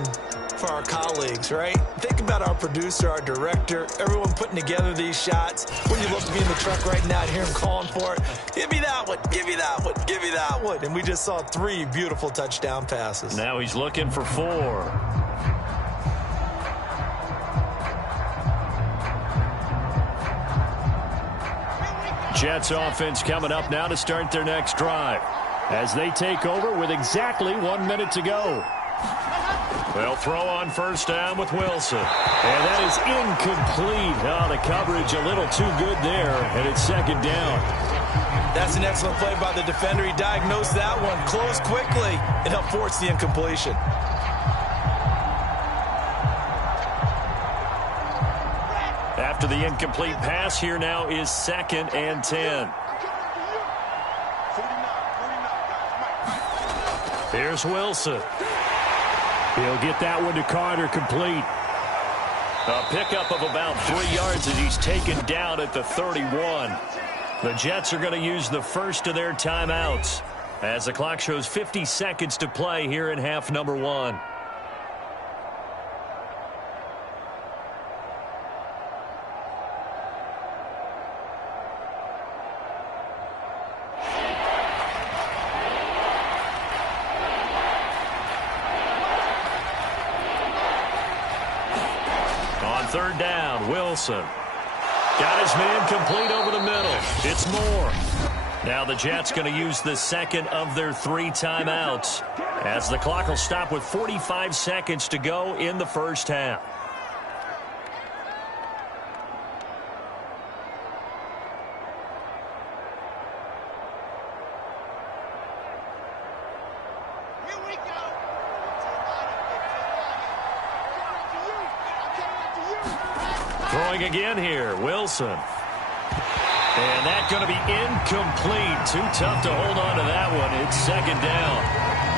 for our colleagues, right? Think about our producer, our director, everyone putting together these shots. When you look at me in the truck right now and hear him calling for it, give me that one, give me that one, give me that one. And we just saw 3 beautiful touchdown passes. Now he's looking for 4. Jets offense coming up now to start their next drive as they take over with exactly 1 minute to go. They'll throw on first down with Wilson. And that is incomplete. Oh, the coverage a little too good there, and it's second down. That's an excellent play by the defender. He diagnosed that one, closed quickly, and helped force the incompletion. After the incomplete pass, here now is 2nd and 10. Here's Wilson. He'll get that one to Carter complete. A pickup of about 3 yards as he's taken down at the 31. The Jets are going to use the first of their timeouts as the clock shows 50 seconds to play here in half number 1. Third down, Wilson. Got his man complete over the middle. It's Moore. Now the Jets going to use the second of their 3 timeouts as the clock will stop with 45 seconds to go in the first half. Throwing again here, Wilson. And that's going to be incomplete. Too tough to hold on to that one. It's second down.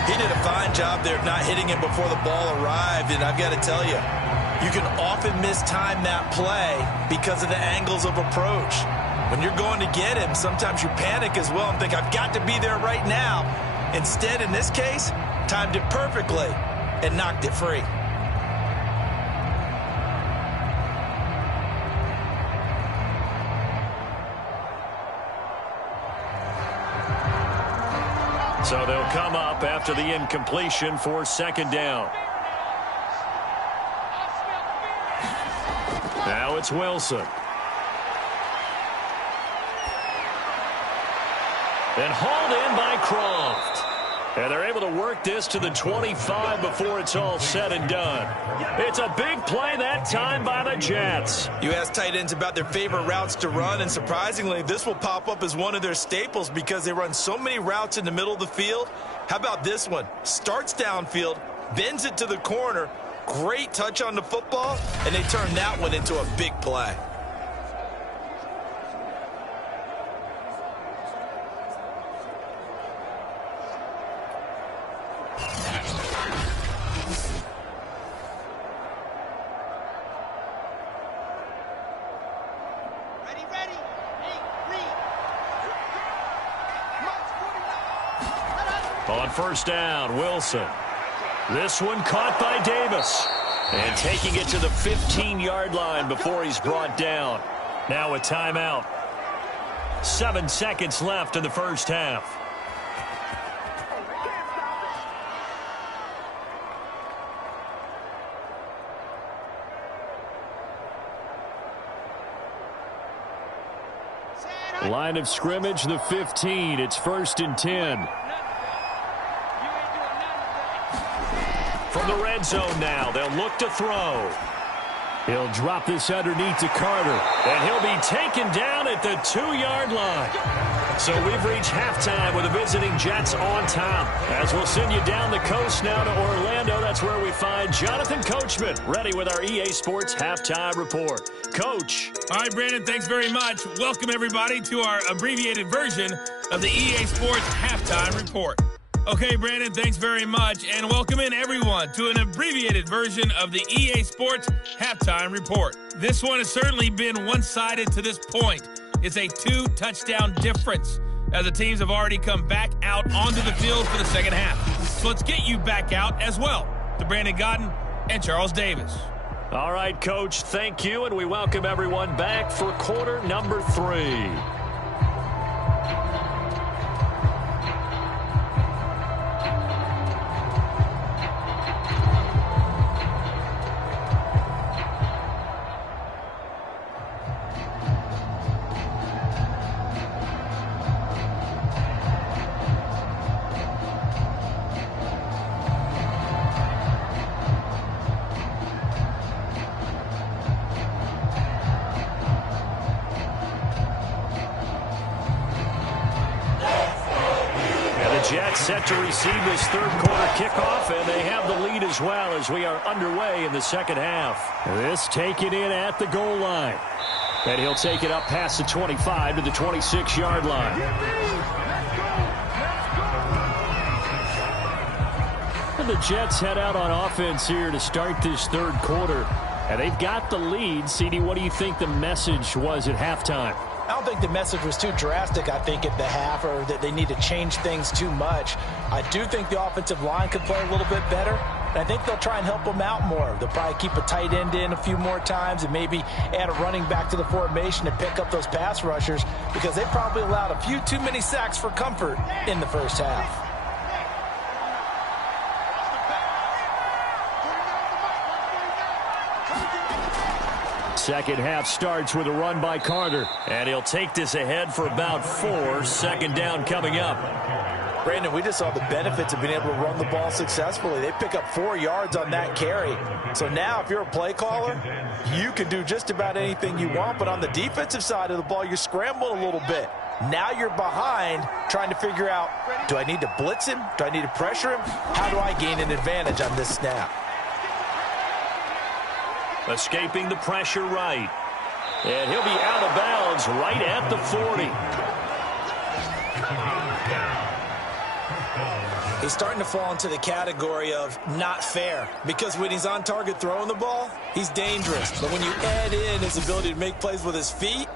He did a fine job there of not hitting it before the ball arrived. And I've got to tell you, you can often mistime that play because of the angles of approach. When you're going to get him, sometimes you panic as well and think, I've got to be there right now. Instead, in this case, timed it perfectly and knocked it free. So they'll come up after the incompletion for second down. Now it's Wilson. And hauled in by Croft. And they're able to work this to the 25 before it's all said and done. It's a big play that time by the Jets. You ask tight ends about their favorite routes to run, and surprisingly, this will pop up as one of their staples because they run so many routes in the middle of the field. How about this one? Starts downfield, bends it to the corner, great touch on the football, and they turn that one into a big play. On first down, Wilson. This one caught by Davis. And taking it to the 15-yard line before he's brought down. Now a timeout. 7 seconds left in the first half. Line of scrimmage, the 15. It's 1st and 10. From the red zone now, they'll look to throw. He'll drop this underneath to Carter. And he'll be taken down at the 2-yard line. So we've reached halftime with the visiting Jets on top. As we'll send you down the coast now to Orlando. That's where we find Jonathan Coachman ready with our EA Sports Halftime Report. Coach. All right, Brandon, thanks very much. Welcome, everybody, to our abbreviated version of the EA Sports Halftime Report. Okay, Brandon, thanks very much, and welcome in, everyone, to an abbreviated version of the EA Sports Halftime Report. This one has certainly been one-sided to this point. It's a 2-touchdown difference, as the teams have already come back out onto the field for the second half. So let's get you back out as well to Brandon Godden and Charles Davis. All right, Coach, thank you, and we welcome everyone back for quarter number 3. Jets set to receive this third quarter kickoff, and they have the lead as well as we are underway in the second half. This taken in at the goal line. And he'll take it up past the 25 to the 26-yard line. And the Jets head out on offense here to start this third quarter. And they've got the lead. CD, what do you think the message was at halftime? I don't think the message was too drastic, I think, at the half, or that they need to change things too much. I do think the offensive line could play a little bit better, and I think they'll try and help them out more. They'll probably keep a tight end in a few more times and maybe add a running back to the formation and pick up those pass rushers, because they probably allowed a few too many sacks for comfort in the first half. Second half starts with a run by Carter. And he'll take this ahead for about 4. Second down coming up. Brandon, we just saw the benefits of being able to run the ball successfully. They pick up 4 yards on that carry. So now if you're a play caller, you can do just about anything you want. But on the defensive side of the ball, you're scrambling a little bit. Now you're behind trying to figure out, do I need to blitz him? Do I need to pressure him? How do I gain an advantage on this snap? Escaping the pressure right. And he'll be out of bounds right at the 40. He's starting to fall into the category of not fair, because when he's on target throwing the ball, he's dangerous. But when you add in his ability to make plays with his feet,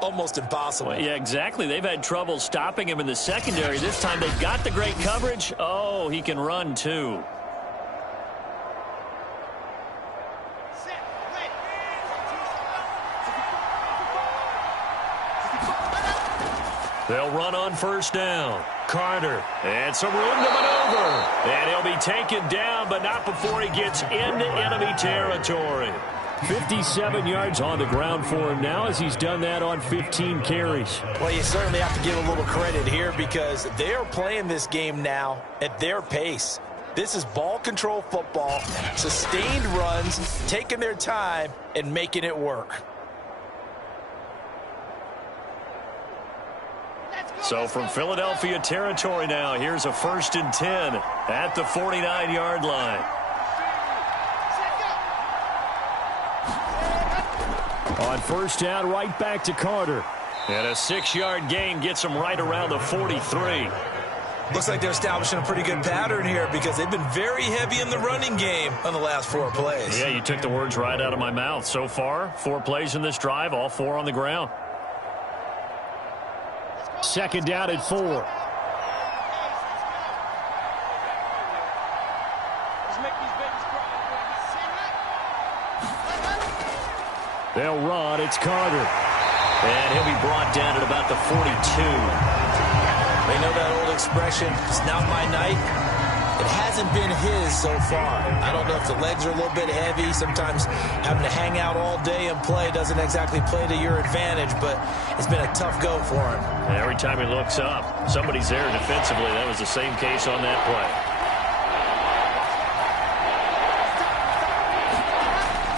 almost impossible. Well, yeah, exactly. They've had trouble stopping him in the secondary. This time they've got the great coverage. Oh, he can run too. They'll run on first down. Carter, and some room to maneuver. And he'll be taken down, but not before he gets into enemy territory. 57 yards on the ground for him now, as he's done that on 15 carries. Well, you certainly have to give a little credit here, because they are playing this game now at their pace. This is ball control football, sustained runs, taking their time and making it work. So from Philadelphia territory now, here's a 1st and 10 at the 49-yard line. On first down, right back to Carter. And a 6-yard gain gets him right around the 43. Looks like they're establishing a pretty good pattern here, because they've been very heavy in the running game on the last 4 plays. Yeah, you took the words right out of my mouth. So far, 4 plays in this drive, all 4 on the ground. Second down at 4. They'll run. It's Carter. And he'll be brought down at about the 42. They know that old expression, it's not my night. It hasn't been his so far. I don't know if the legs are a little bit heavy. Sometimes having to hang out all day and play doesn't exactly play to your advantage, but it's been a tough go for him. And every time he looks up, somebody's there defensively. That was the same case on that play.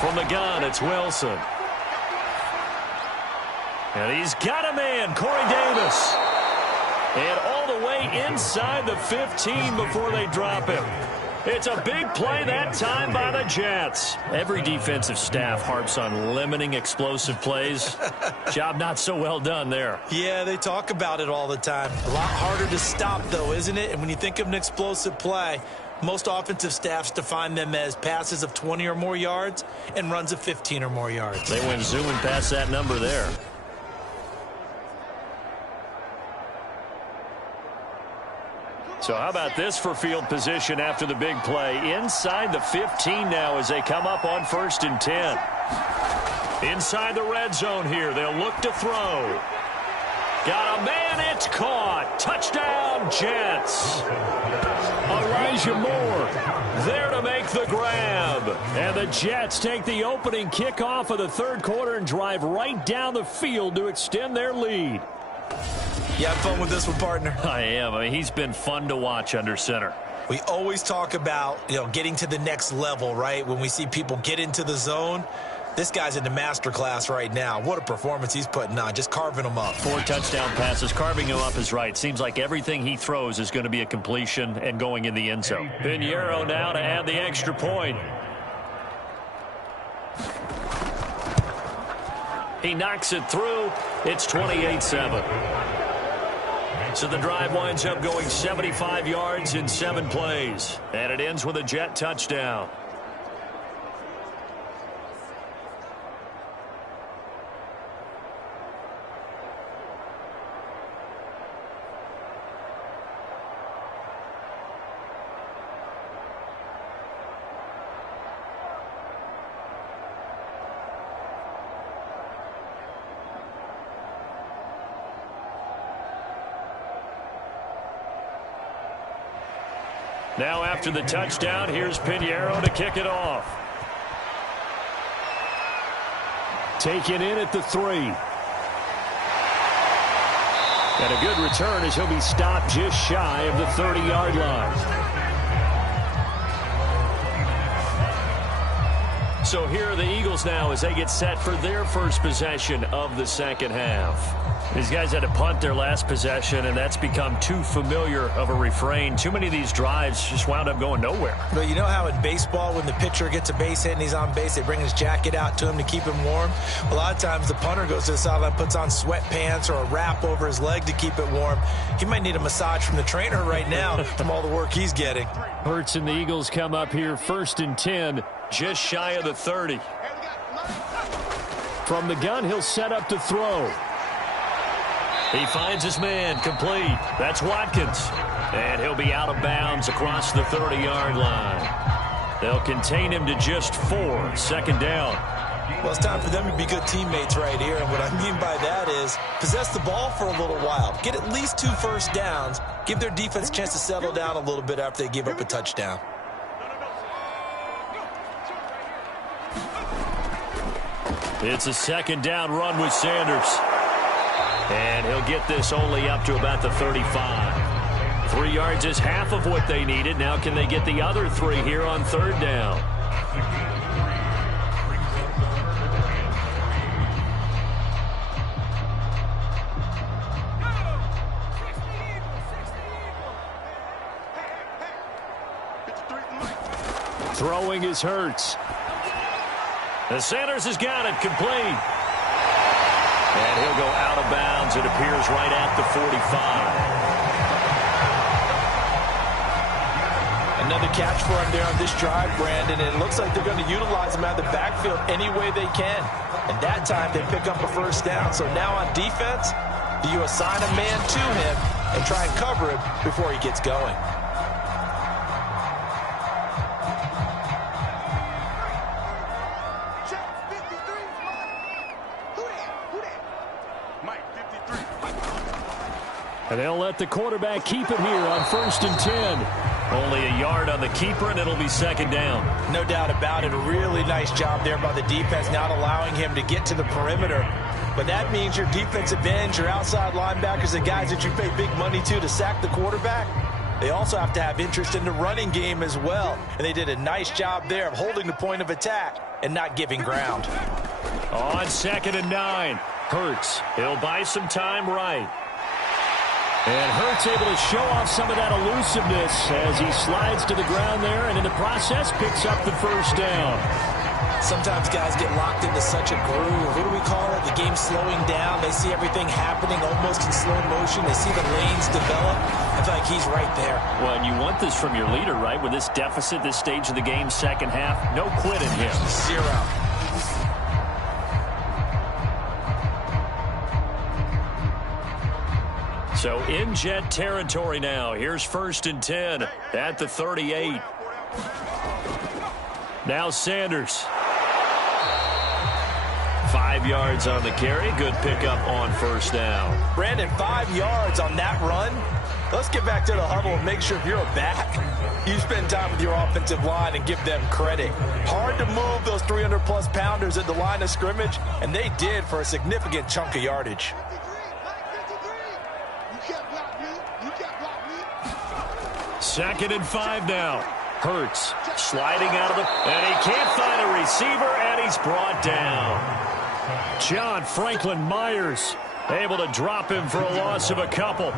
From the gun, it's Wilson. And he's got a man, Corey Davis. And all the way inside the 15 before they drop him. It's a big play that time by the Jets. Every defensive staff harps on limiting explosive plays. Job not so well done there. Yeah, they talk about it all the time. A lot harder to stop, though, isn't it? And when you think of an explosive play, most offensive staffs define them as passes of 20 or more yards and runs of 15 or more yards. They went zooming past that number there. So how about this for field position after the big play? Inside the 15 now as they come up on 1st and 10. Inside the red zone here. They'll look to throw. Got a man. It's caught. Touchdown, Jets. Elijah Moore there to make the grab. And the Jets take the opening kickoff of the third quarter and drive right down the field to extend their lead. You have fun with this one, partner? I am. I mean, he's been fun to watch under center. We always talk about, getting to the next level, right? When we see people get into the zone, this guy's in the master class right now. What a performance he's putting on, just carving them up. 4 touchdown passes. Carving him up is right. Seems like everything he throws is going to be a completion and going in the end zone. Pinheiro now to add the extra point. He knocks it through. It's 28-7. So the drive winds up going 75 yards in 7 plays. And it ends with a Jet touchdown. Now after the touchdown, here's Pinheiro to kick it off. Taken in at the 3. And a good return as he'll be stopped just shy of the 30-yard line. So here are the Eagles now as they get set for their first possession of the second half. These guys had to punt their last possession, and that's become too familiar of a refrain. Too many of these drives just wound up going nowhere. But you know how in baseball, when the pitcher gets a base hit and he's on base, they bring his jacket out to him to keep him warm? A lot of times the punter goes to the sideline, puts on sweatpants or a wrap over his leg to keep it warm. He might need a massage from the trainer right now from all the work he's getting. Hurts and the Eagles come up here 1st and 10. Just shy of the 30. From the gun, he'll set up to throw. He finds his man, complete. That's Watkins. And he'll be out of bounds across the 30-yard line. They'll contain him to just 4. 2nd down. Well, it's time for them to be good teammates right here. And what I mean by that is possess the ball for a little while. Get at least 2 first downs. Give their defense a chance to settle down a little bit after they give up a touchdown. It's a 2nd down run with Sanders. And he'll get this only up to about the 35. 3 yards is half of what they needed. Now can they get the other 3 here on 3rd down? Throwing is Hurts. The Sanders has got it, complete. And he'll go out of bounds. It appears right at the 45. Another catch for him there on this drive, Brandon, and it looks like they're going to utilize him out of the backfield any way they can. And that time they pick up a 1st down. So now on defense, you assign a man to him and try and cover him before he gets going. And they'll let the quarterback keep it here on 1st and 10. Only a yard on the keeper, and it'll be 2nd down. No doubt about it. A really nice job there by the defense, not allowing him to get to the perimeter. But that means your defensive ends, your outside linebackers, the guys that you pay big money to sack the quarterback, they also have to have interest in the running game as well. And they did a nice job there of holding the point of attack and not giving ground. On 2nd and 9, Hurts. He'll buy some time right. And Hurts able to show off some of that elusiveness as he slides to the ground there, and in the process picks up the first down. Sometimes guys get locked into such a groove. What do we call it? The game slowing down. They see everything happening almost in slow motion. They see the lanes develop. I feel like he's right there. Well, and you want this from your leader, right? With this deficit, this stage of the game, second half, no quit in him. 0. So in Jet territory now. Here's 1st and 10 at the 38. Now Sanders. 5 yards on the carry. Good pickup on first down. Brandon, 5 yards on that run. Let's get back to the huddle and make sure if you're a back, you spend time with your offensive line and give them credit. Hard to move those 300-plus pounders at the line of scrimmage, and they did for a significant chunk of yardage. 2nd and 5 now. Hurts sliding out of the, and he can't find a receiver, and he's brought down. John Franklin Myers able to drop him for a loss of a couple.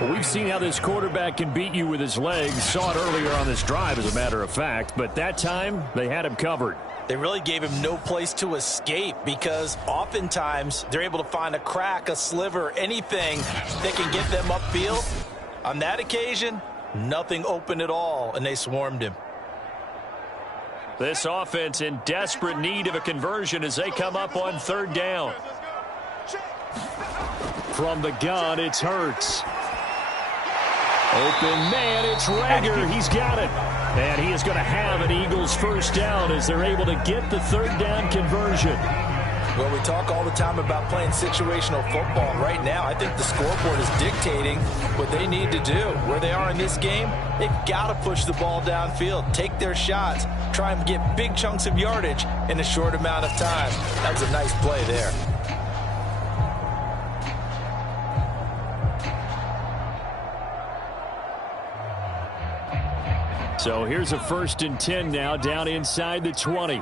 Well, we've seen how this quarterback can beat you with his legs. Saw it earlier on this drive, as a matter of fact, but that time they had him covered. They really gave him no place to escape because oftentimes they're able to find a crack, a sliver, anything that can get them upfield. On that occasion, nothing open at all, and they swarmed him. This offense in desperate need of a conversion as they come up on 3rd down. From the gun, it's Hurts. Open man, it's Rager. He's got it. And he is going to have an Eagles first down as they're able to get the 3rd down conversion. Well, we talk all the time about playing situational football. Right now, I think the scoreboard is dictating what they need to do. Where they are in this game, they've got to push the ball downfield, take their shots, try and get big chunks of yardage in a short amount of time. That was a nice play there. So here's a 1st and 10 now, down inside the 20.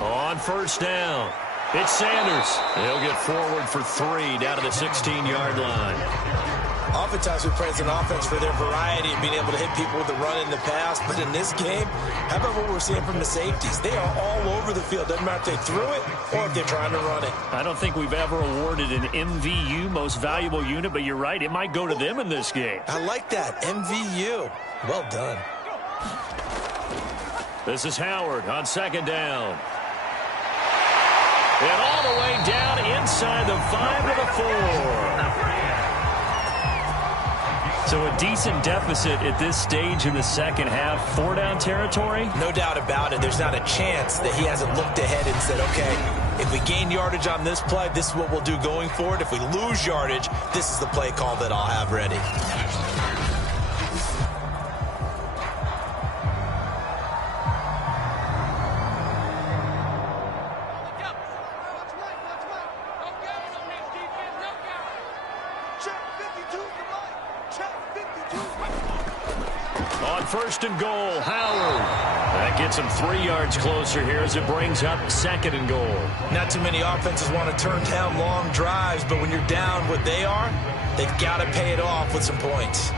On first down, it's Sanders. He'll get forward for 3 down to the 16-yard line. Oftentimes we praise an offense for their variety of being able to hit people with the run in the pass, but in this game, how about what we're seeing from the safeties? They are all over the field. Doesn't matter if they threw it or if they're trying to run it. I don't think we've ever awarded an MVU, most valuable unit, but you're right, it might go to them in this game. I like that, MVU. Well done. This is Howard on 2nd down. And all the way down inside the 5 to the 4. So a decent deficit at this stage in the second half. 4-down territory? No doubt about it. There's not a chance that he hasn't looked ahead and said, okay, if we gain yardage on this play, this is what we'll do going forward. If we lose yardage, this is the play call that I'll have ready. On 1st and goal, Howard. That gets him 3 yards closer here as it brings up 2nd and goal. Not too many offenses want to turn down long drives, but when you're down what they are, they've got to pay it off with some points.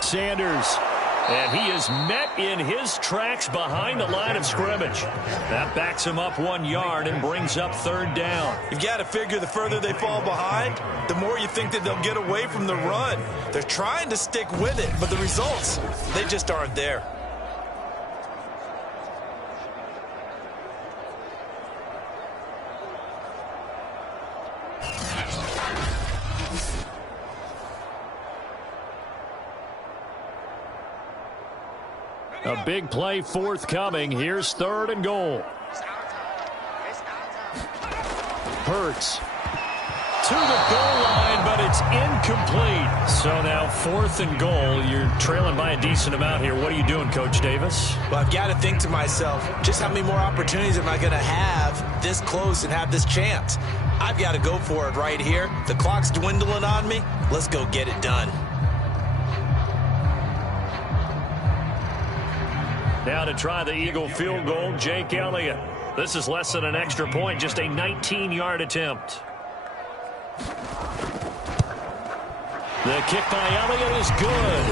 Sanders. And he is met in his tracks behind the line of scrimmage. That backs him up 1 yard and brings up 3rd down. You've got to figure the further they fall behind, the more you think that they'll get away from the run. They're trying to stick with it, but the results, they just aren't there. A big play forthcoming. Here's 3rd and goal. Hurts to the goal line, but it's incomplete. So now 4th and goal. You're trailing by a decent amount here. What are you doing, Coach Davis? Well, I've got to think to myself, just how many more opportunities am I going to have this close and have this chance? I've got to go for it right here. The clock's dwindling on me. Let's go get it done. Now to try the Eagle field goal, Jake Elliott. This is less than an extra point, just a 19-yard attempt. The kick by Elliott is good.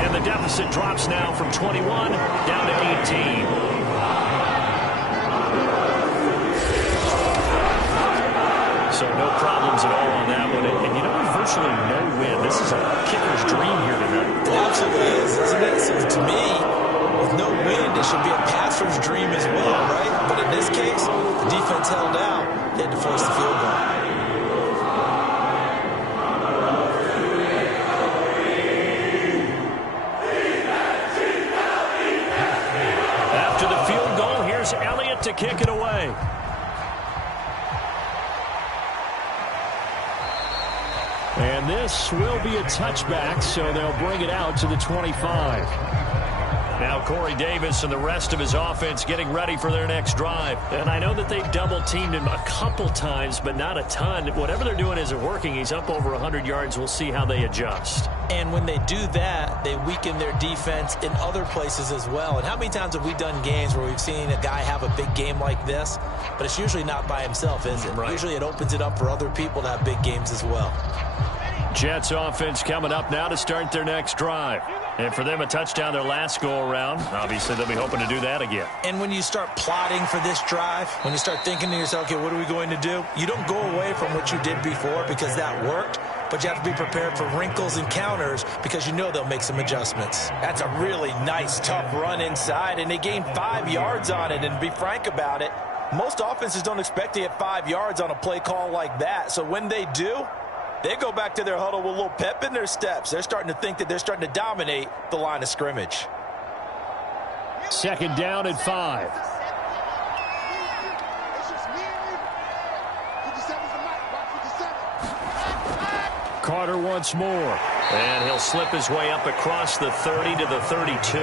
And the deficit drops now from 21 down to 18. So no problems at all on that one. And you know, there's virtually no wind. This is a kicker's dream here tonight. It absolutely is, isn't it? So to me, with no wind, it should be a passer's dream as well, right? But in this case, the defense held out. They had to force the field goal. After the field goal, here's Elliott to kick it away. And this will be a touchback, so they'll bring it out to the 25. Now Corey Davis and the rest of his offense getting ready for their next drive. And I know that they've double-teamed him a couple times, but not a ton. Whatever they're doing isn't working. He's up over 100 yards. We'll see how they adjust. And when they do that, they weaken their defense in other places as well. And how many times have we done games where we've seen a guy have a big game like this? But it's usually not by himself, is it? Right. Usually it opens it up for other people to have big games as well. Jets offense coming up now to start their next drive. And for them, a touchdown their last go-around. Obviously, they'll be hoping to do that again. And when you start plotting for this drive, when you start thinking to yourself, okay, what are we going to do? You don't go away from what you did before because that worked, but you have to be prepared for wrinkles and counters because you know they'll make some adjustments. That's a really nice, tough run inside, and they gained 5 yards on it. And to be frank about it, most offenses don't expect to get 5 yards on a play call like that. So when they do, they go back to their huddle with a little pep in their steps. They're starting to think that they're starting to dominate the line of scrimmage. Second down at 5. Carter once more. And he'll slip his way up across the 30 to the 32.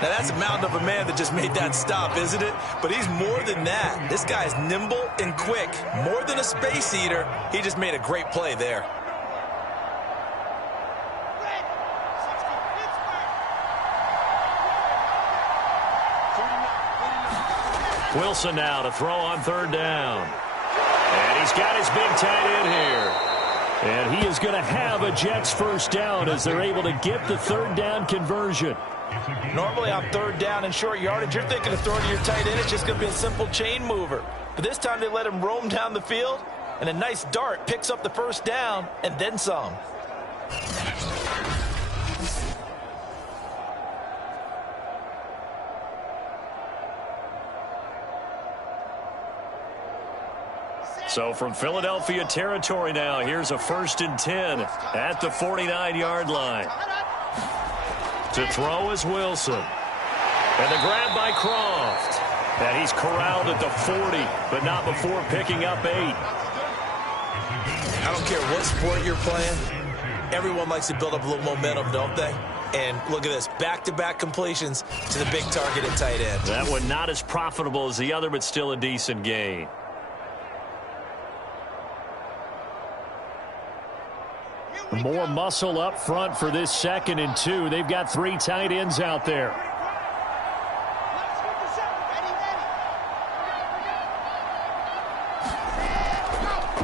Now, that's a mountain of a man that just made that stop, isn't it? But he's more than that. This guy's nimble and quick. More than a space eater. He just made a great play there. Wilson now to throw on third down. And he's got his big tight end here. And he is going to have a Jets first down as they're able to get the third down conversion. Normally on third down and short yardage, you're thinking of throwing to your tight end. It's just going to be a simple chain mover. But this time they let him roam down the field, and a nice dart picks up the first down and then some. So from Philadelphia territory now, here's a 1st and 10 at the 49-yard line. To throw is Wilson. And the grab by Croft. And he's corralled at the 40, but not before picking up 8. I don't care what sport you're playing. Everyone likes to build up a little momentum, don't they? And look at this, back-to-back completions to the big target at tight end. That one not as profitable as the other, but still a decent gain. More muscle up front for this 2nd and 2. They've got 3 tight ends out there.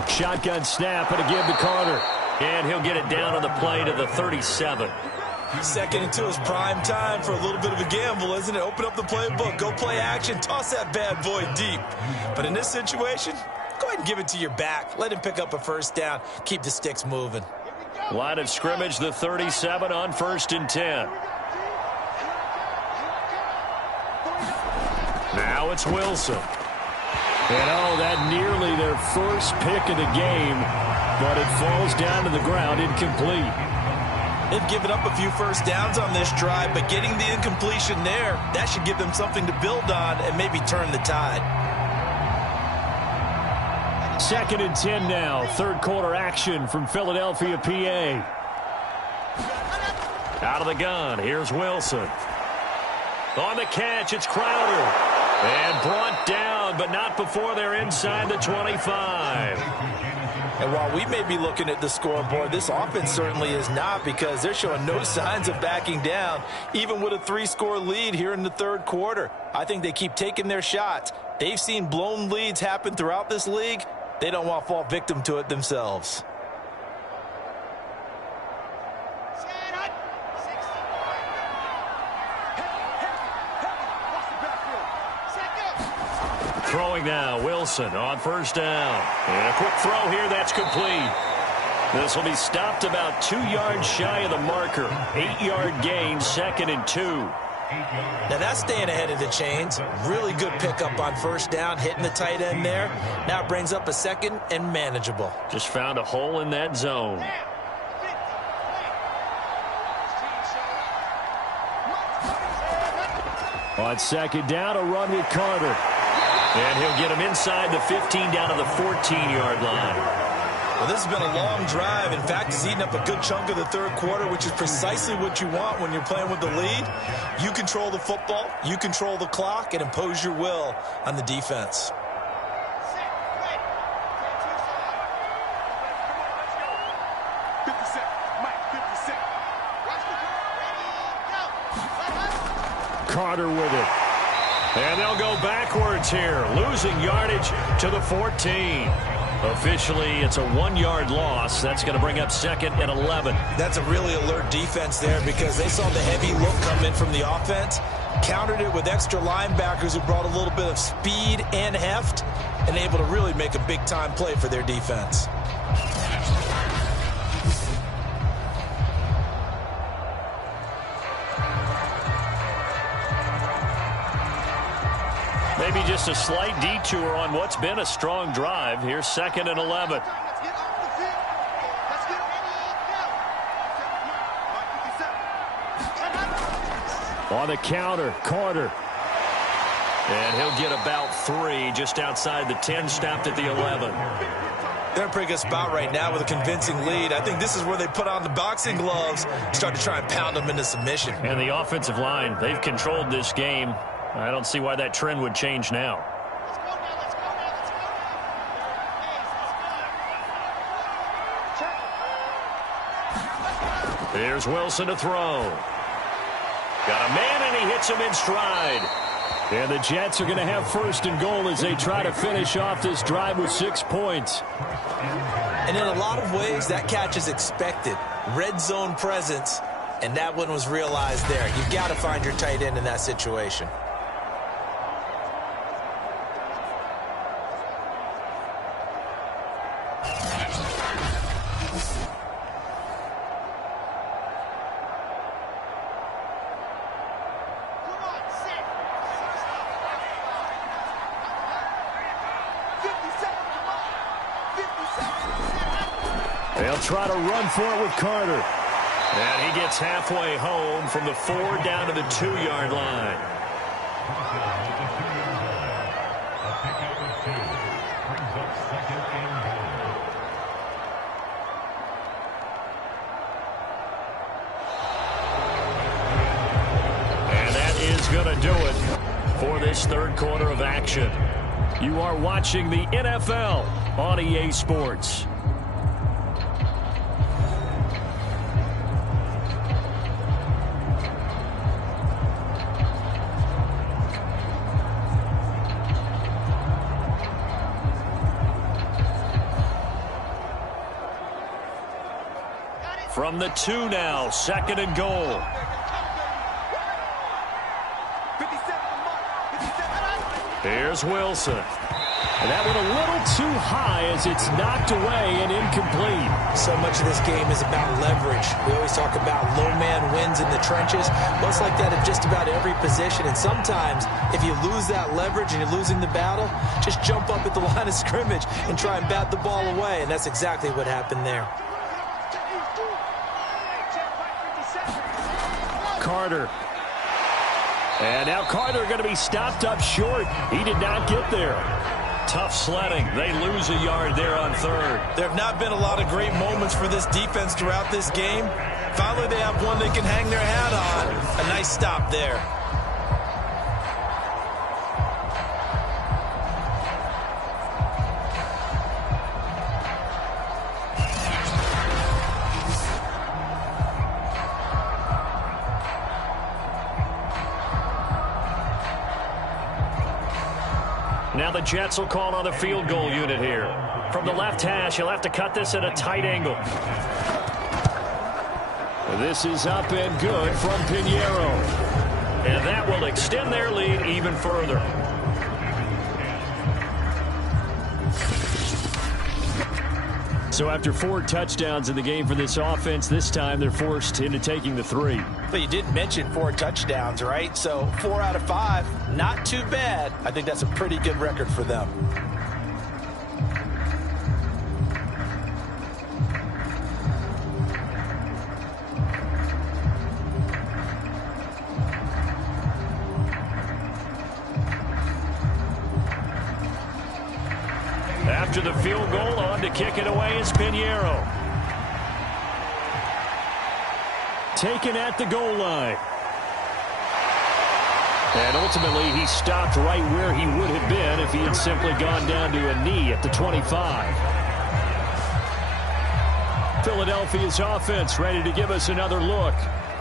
Shotgun snap and a give to Carter. And he'll get it down on the play to the 37. 2nd and 2 is prime time for a little bit of a gamble, isn't it? Open up the playbook, go play action, toss that bad boy deep. But in this situation, go ahead and give it to your back. Let him pick up a first down. Keep the sticks moving. Line of scrimmage, the 37 on 1st and 10. Now it's Wilson. And oh, that nearly their first pick of the game, but it falls down to the ground incomplete. They've given up a few first downs on this drive, but getting the incompletion there, that should give them something to build on and maybe turn the tide. 2nd and 10 now. 3rd quarter action from Philadelphia, PA. Out of the gun. Here's Wilson. On the catch, it's Crowder. And brought down, but not before they're inside the 25. And while we may be looking at the scoreboard, this offense certainly is not, because they're showing no signs of backing down, even with a 3-score lead here in the third quarter. I think they keep taking their shots. They've seen blown leads happen throughout this league. They don't want to fall victim to it themselves. Throwing now, Wilson on first down. And a quick throw here, that's complete. This will be stopped about 2 yards shy of the marker. 8-yard gain, 2nd and 2. Now that's staying ahead of the chains. Really good pickup on first down, hitting the tight end there. Now it brings up a 2nd and manageable. Just found a hole in that zone. On 2nd down, a run with Carter. And he'll get him inside the 15 down to the 14-yard line. Well, this has been a long drive. In fact, he's eaten up a good chunk of the third quarter, which is precisely what you want when you're playing with the lead. You control the football, you control the clock, and impose your will on the defense. Carter with it. And they'll go backwards here, losing yardage to the 14. Officially, it's a 1-yard loss. That's going to bring up 2nd and 11. That's a really alert defense there, because they saw the heavy look come in from the offense, countered it with extra linebackers who brought a little bit of speed and heft, and able to really make a big-time play for their defense. Maybe just a slight detour on what's been a strong drive. Here's 2nd and 11. On the counter, Carter. And he'll get about 3 just outside the 10, stopped at the 11. They're in a pretty good spot right now with a convincing lead. I think this is where they put on the boxing gloves, start to try and pound them into submission. And the offensive line, they've controlled this game. I don't see why that trend would change now. Here's Wilson to throw. Got a man, and he hits him in stride. And the Jets are going to have 1st and goal as they try to finish off this drive with 6 points. And in a lot of ways, that catch is expected. Red zone presence, and that one was realized there. You've got to find your tight end in that situation. They'll try to run for it with Carter. And he gets halfway home from the 4 down to the 2-yard line. And that is going to do it for this third quarter of action. You are watching the NFL on EA Sports. From the 2 now, 2nd and goal. Here's Wilson. And that one a little too high as it's knocked away and incomplete. So much of this game is about leverage. We always talk about low man wins in the trenches. Well, it's like that at just about every position. And sometimes, if you lose that leverage and you're losing the battle, just jump up at the line of scrimmage and try and bat the ball away. And that's exactly what happened there. Carter. And now Carter going to be stopped up short. He did not get there. Tough sledding. They lose a yard there on 3rd. There have not been a lot of great moments for this defense throughout this game. Finally, they have one they can hang their hat on. A nice stop there. Now the Jets will call on the field goal unit here. From the left hash, he'll have to cut this at a tight angle. This is up and good from Pinheiro. And that will extend their lead even further. So after 4 touchdowns in the game for this offense, this time they're forced into taking the 3. But you did mention 4 touchdowns, right? So 4 out of 5, not too bad. I think that's a pretty good record for them. After the field goal, on to kick it away is Pinheiro. Taken at the goal line. And ultimately, he stopped right where he would have been if he had simply gone down to a knee at the 25. Philadelphia's offense ready to give us another look.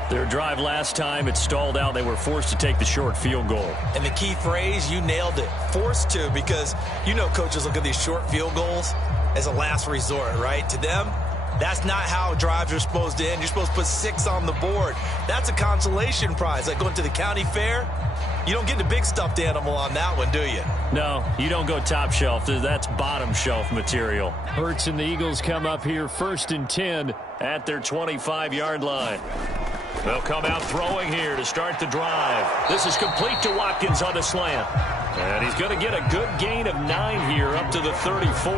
Their drive last time, it stalled out. They were forced to take the short field goal. And the key phrase, you nailed it. Forced to, because you know coaches look at these short field goals as a last resort, right? To them, that's not how drives are supposed to end. You're supposed to put 6 on the board. That's a consolation prize. Like going to the county fair, you don't get the big stuffed animal on that one, do you? No, you don't go top shelf. That's bottom shelf material. Hurts and the Eagles come up here 1st and 10 at their 25-yard line. They'll come out throwing here to start the drive. This is complete to Watkins on the slant. And he's going to get a good gain of 9 here up to the 34.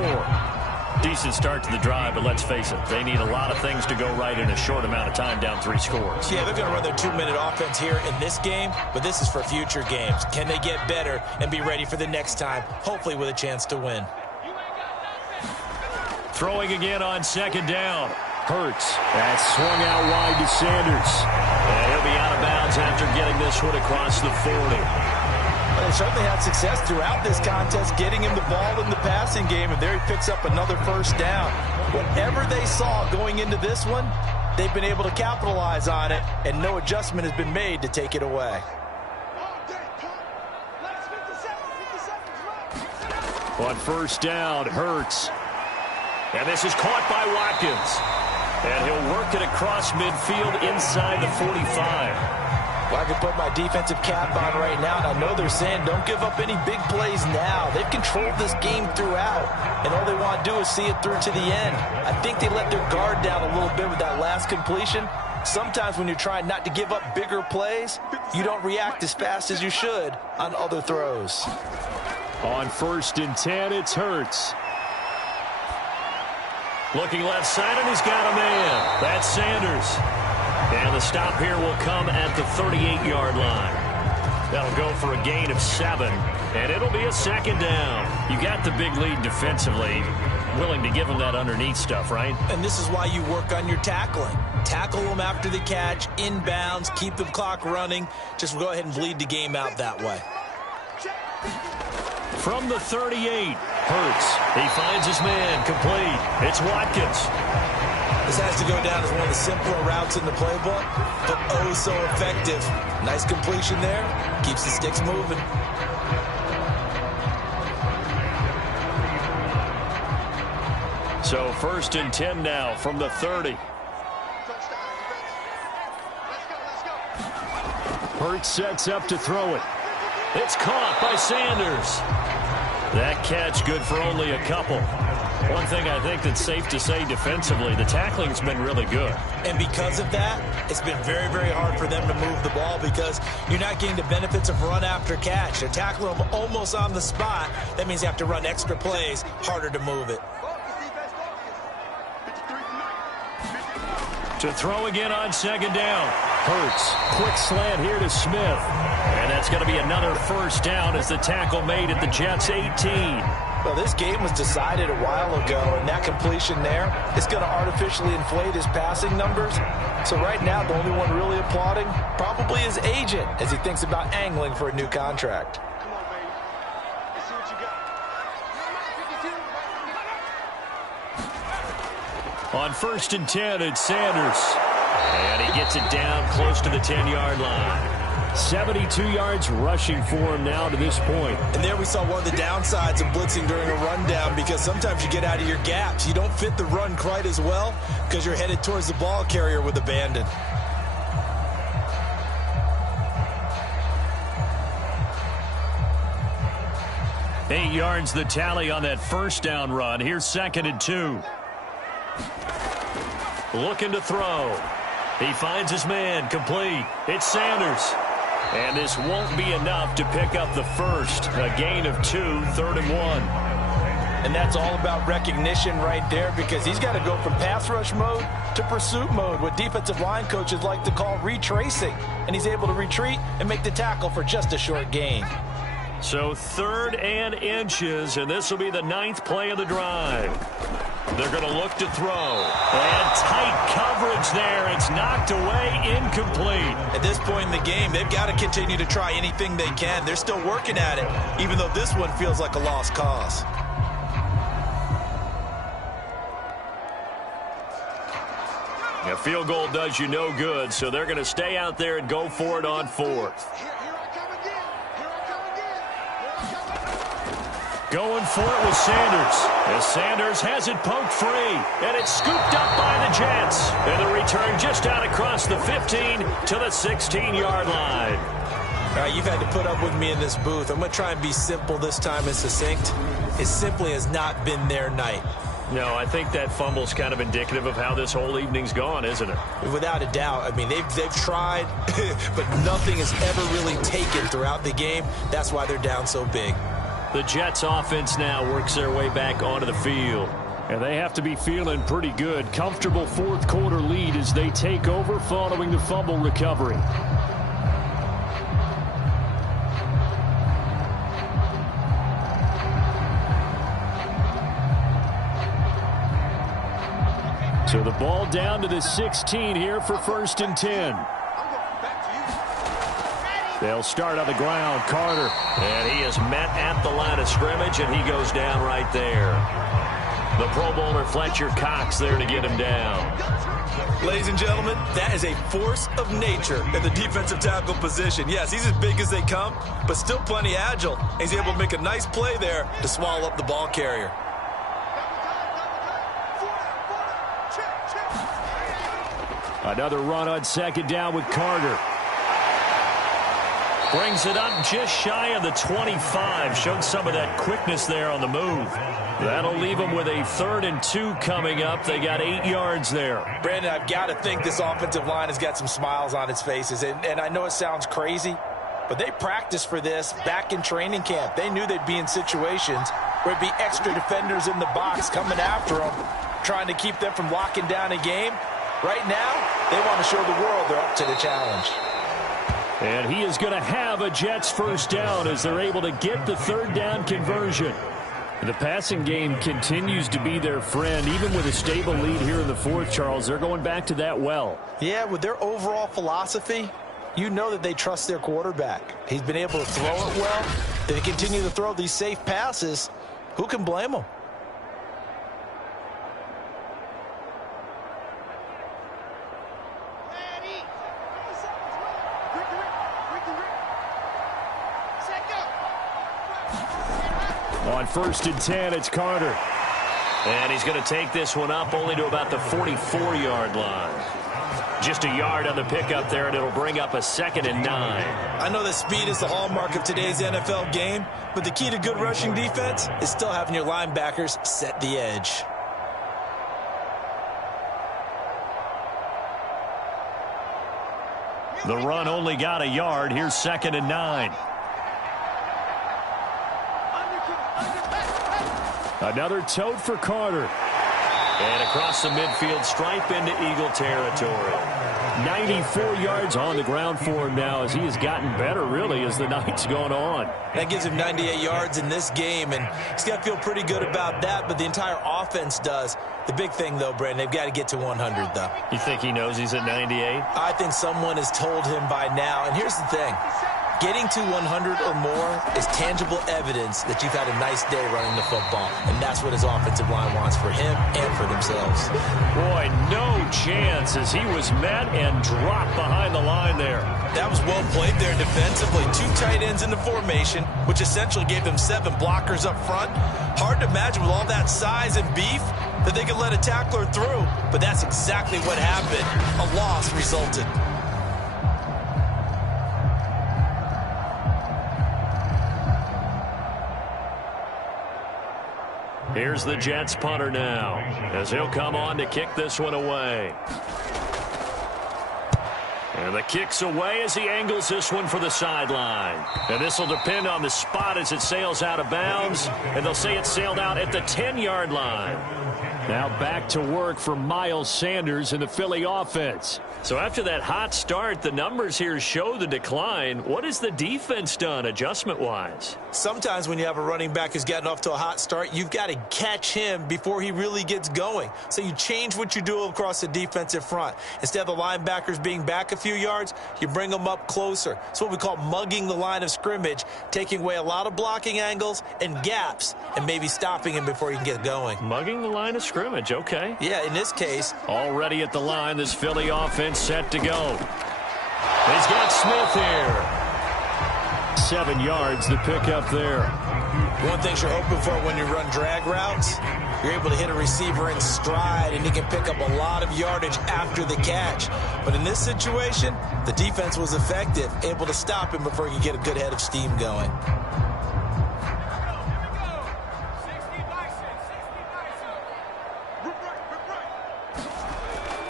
Decent start to the drive, but let's face it, they need a lot of things to go right in a short amount of time, down 3 scores. Yeah, they're going to run their 2-minute offense here in this game, but this is for future games. Can they get better and be ready for the next time, hopefully with a chance to win? Throwing again on 2nd down. Hurts. That swung out wide to Sanders. And he'll be out of bounds after getting this one across the 40. Well, they certainly had success throughout this contest, getting him the ball in the passing game, and there he picks up another 1st down. Whatever they saw going into this one, they've been able to capitalize on it, and no adjustment has been made to take it away. On 1st down, Hurts. And this is caught by Watkins. And he'll work it across midfield inside the 45. Well, I can put my defensive cap on right now, and I know they're saying don't give up any big plays now. They've controlled this game throughout, and all they want to do is see it through to the end. I think they let their guard down a little bit with that last completion. Sometimes when you're trying not to give up bigger plays, you don't react as fast as you should on other throws. On 1st and 10, it's Hurts. Looking left side, and he's got a man. That's Sanders. And the stop here will come at the 38-yard line. That'll go for a gain of 7, and it'll be a 2nd down. You got the big lead defensively. Willing to give them that underneath stuff, right? And this is why you work on your tackling. Tackle them after the catch, inbounds, keep the clock running. Just go ahead and bleed the game out that way. From the 38, Hurts. He finds his man, complete. It's Watkins. This has to go down as one of the simpler routes in the playbook, but oh so effective. Nice completion there. Keeps the sticks moving. So 1st and 10 now from the 30. Hurts sets up to throw it. It's caught by Sanders. That catch good for only a couple. One thing I think that's safe to say defensively, the tackling's been really good. And because of that, it's been very, very hard for them to move the ball because you're not getting the benefits of run after catch. They're tackling them almost on the spot. That means you have to run extra plays, harder to move it. To throw again on 2nd down. Hurts. Quick slant here to Smith. And that's going to be another 1st down as the tackle made at the Jets' 18. Well, this game was decided a while ago, and that completion there is going to artificially inflate his passing numbers. So right now, the only one really applauding probably his agent as he thinks about angling for a new contract. On 1st and 10, it's Sanders. And he gets it down close to the 10-yard line. 72 yards rushing for him now to this point. And there we saw one of the downsides of blitzing during a rundown, because sometimes you get out of your gaps. You don't fit the run quite as well because you're headed towards the ball carrier with abandon. Eight yards the tally on that first down run. Here's 2nd and 2. Looking to throw. He finds his man, complete. It's Sanders. And this won't be enough to pick up the first. A gain of 2, 3rd and 1. And that's all about recognition right there, because he's got to go from pass rush mode to pursuit mode, what defensive line coaches like to call retracing. And he's able to retreat and make the tackle for just a short gain. So 3rd and inches, and this will be the 9th play of the drive. They're going to look to throw. And tight coverage there. It's knocked away, incomplete. At this point in the game, they've got to continue to try anything they can. They're still working at it, even though this one feels like a lost cause. A field goal does you no good, so they're going to stay out there and go for it on 4th. Going for it with Sanders. As Sanders has it poked free. And it's scooped up by the Jets. And the return just out across the 15 to the 16-yard line. All right, you've had to put up with me in this booth. I'm going to try and be simple this time and succinct. It simply has not been their night. No, I think that fumble's kind of indicative of how this whole evening's gone, isn't it? Without a doubt. I mean, they've tried, but nothing has ever really taken throughout the game. That's why they're down so big. The Jets offense now works their way back onto the field. And they have to be feeling pretty good. Comfortable 4th quarter lead as they take over following the fumble recovery. So the ball down to the 16 here for 1st and 10. They'll start on the ground. Carter. And he is met at the line of scrimmage, and he goes down right there. The Pro Bowler Fletcher Cox there to get him down. Ladies and gentlemen, that is a force of nature in the defensive tackle position. Yes, he's as big as they come, but still plenty agile. He's able to make a nice play there to swallow up the ball carrier. Another run on 2nd down with Carter. Brings it up just shy of the 25. Showed some of that quickness there on the move. That'll leave them with a 3rd and 2 coming up. They got 8 yards there. Brandon, I've got to think this offensive line has got some smiles on its faces. And I know it sounds crazy, but they practiced for this back in training camp. They knew they'd be in situations where it'd be extra defenders in the box coming after them, trying to keep them from locking down a game. Right now, they want to show the world they're up to the challenge. And he is going to have a Jets first down as they're able to get the 3rd down conversion. The passing game continues to be their friend. Even with a stable lead here in the 4th, Charles, they're going back to that well. Yeah, with their overall philosophy, you know that they trust their quarterback. He's been able to throw it well. They continue to throw these safe passes. Who can blame them? On 1st and 10, it's Carter. And he's going to take this one up only to about the 44-yard line. Just a yard on the pickup there, and it'll bring up a 2nd and 9. I know that speed is the hallmark of today's NFL game, but the key to good rushing defense is still having your linebackers set the edge. The run only got a yard. Here's 2nd and 9. Another tote for Carter. And across the midfield stripe into Eagle territory. 94 yards on the ground for him now as he has gotten better, really, as the night's gone on. That gives him 98 yards in this game, and he's got to feel pretty good about that, but the entire offense does. The big thing, though, Brandon, they've got to get to 100, though. You think he knows he's at 98? I think someone has told him by now, and here's the thing. Getting to 100 or more is tangible evidence that you've had a nice day running the football, and that's what his offensive line wants for him and for themselves. Boy, no chance as he was met and dropped behind the line there. That was well played there defensively. 2 tight ends in the formation, which essentially gave them 7 blockers up front. Hard to imagine with all that size and beef that they could let a tackler through, but that's exactly what happened. A loss resulted. Here's the Jets punter now, as he'll come on to kick this one away. And the kick's away as he angles this one for the sideline. And this will depend on the spot as it sails out of bounds. And they'll say it sailed out at the 10-yard line. Now back to work for Miles Sanders in the Philly offense. So after that hot start, the numbers here show the decline. What has the defense done adjustment-wise? Sometimes when you have a running back who's gotten off to a hot start, you've got to catch him before he really gets going. So you change what you do across the defensive front. Instead of the linebackers being back a few yards, you bring them up closer. It's what we call mugging the line of scrimmage, taking away a lot of blocking angles and gaps and maybe stopping him before he can get going. Mugging the line of scrimmage, okay. Yeah, in this case. Already at the line, this Philly offense set to go. He's got Smith here. 7 yards to pick up there. One thing you're hoping for when you run drag routes, you're able to hit a receiver in stride and he can pick up a lot of yardage after the catch. But in this situation, the defense was effective, able to stop him before he could get a good head of steam going.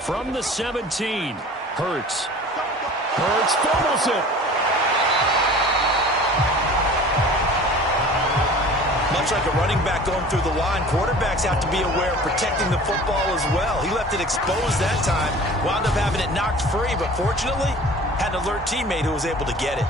From the 17, Hurts fumbles it. Much like a running back going through the line, quarterbacks have to be aware of protecting the football as well. He left it exposed that time, wound up having it knocked free, but fortunately, had an alert teammate who was able to get it.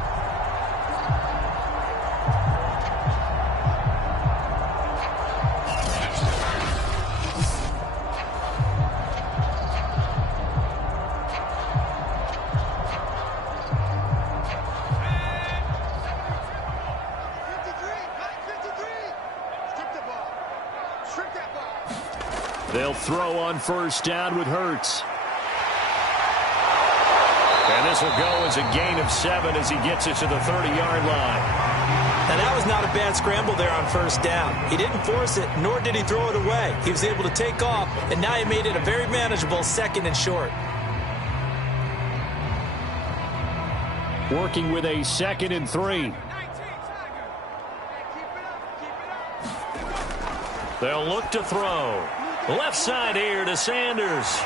They'll throw on first down with Hurts. And this will go as a gain of 7 as he gets it to the 30-yard line. Now, that was not a bad scramble there on first down. He didn't force it, nor did he throw it away. He was able to take off, and now he made it a very manageable 2nd and short. Working with a 2nd and 3. They'll look to throw. Left side here to Sanders.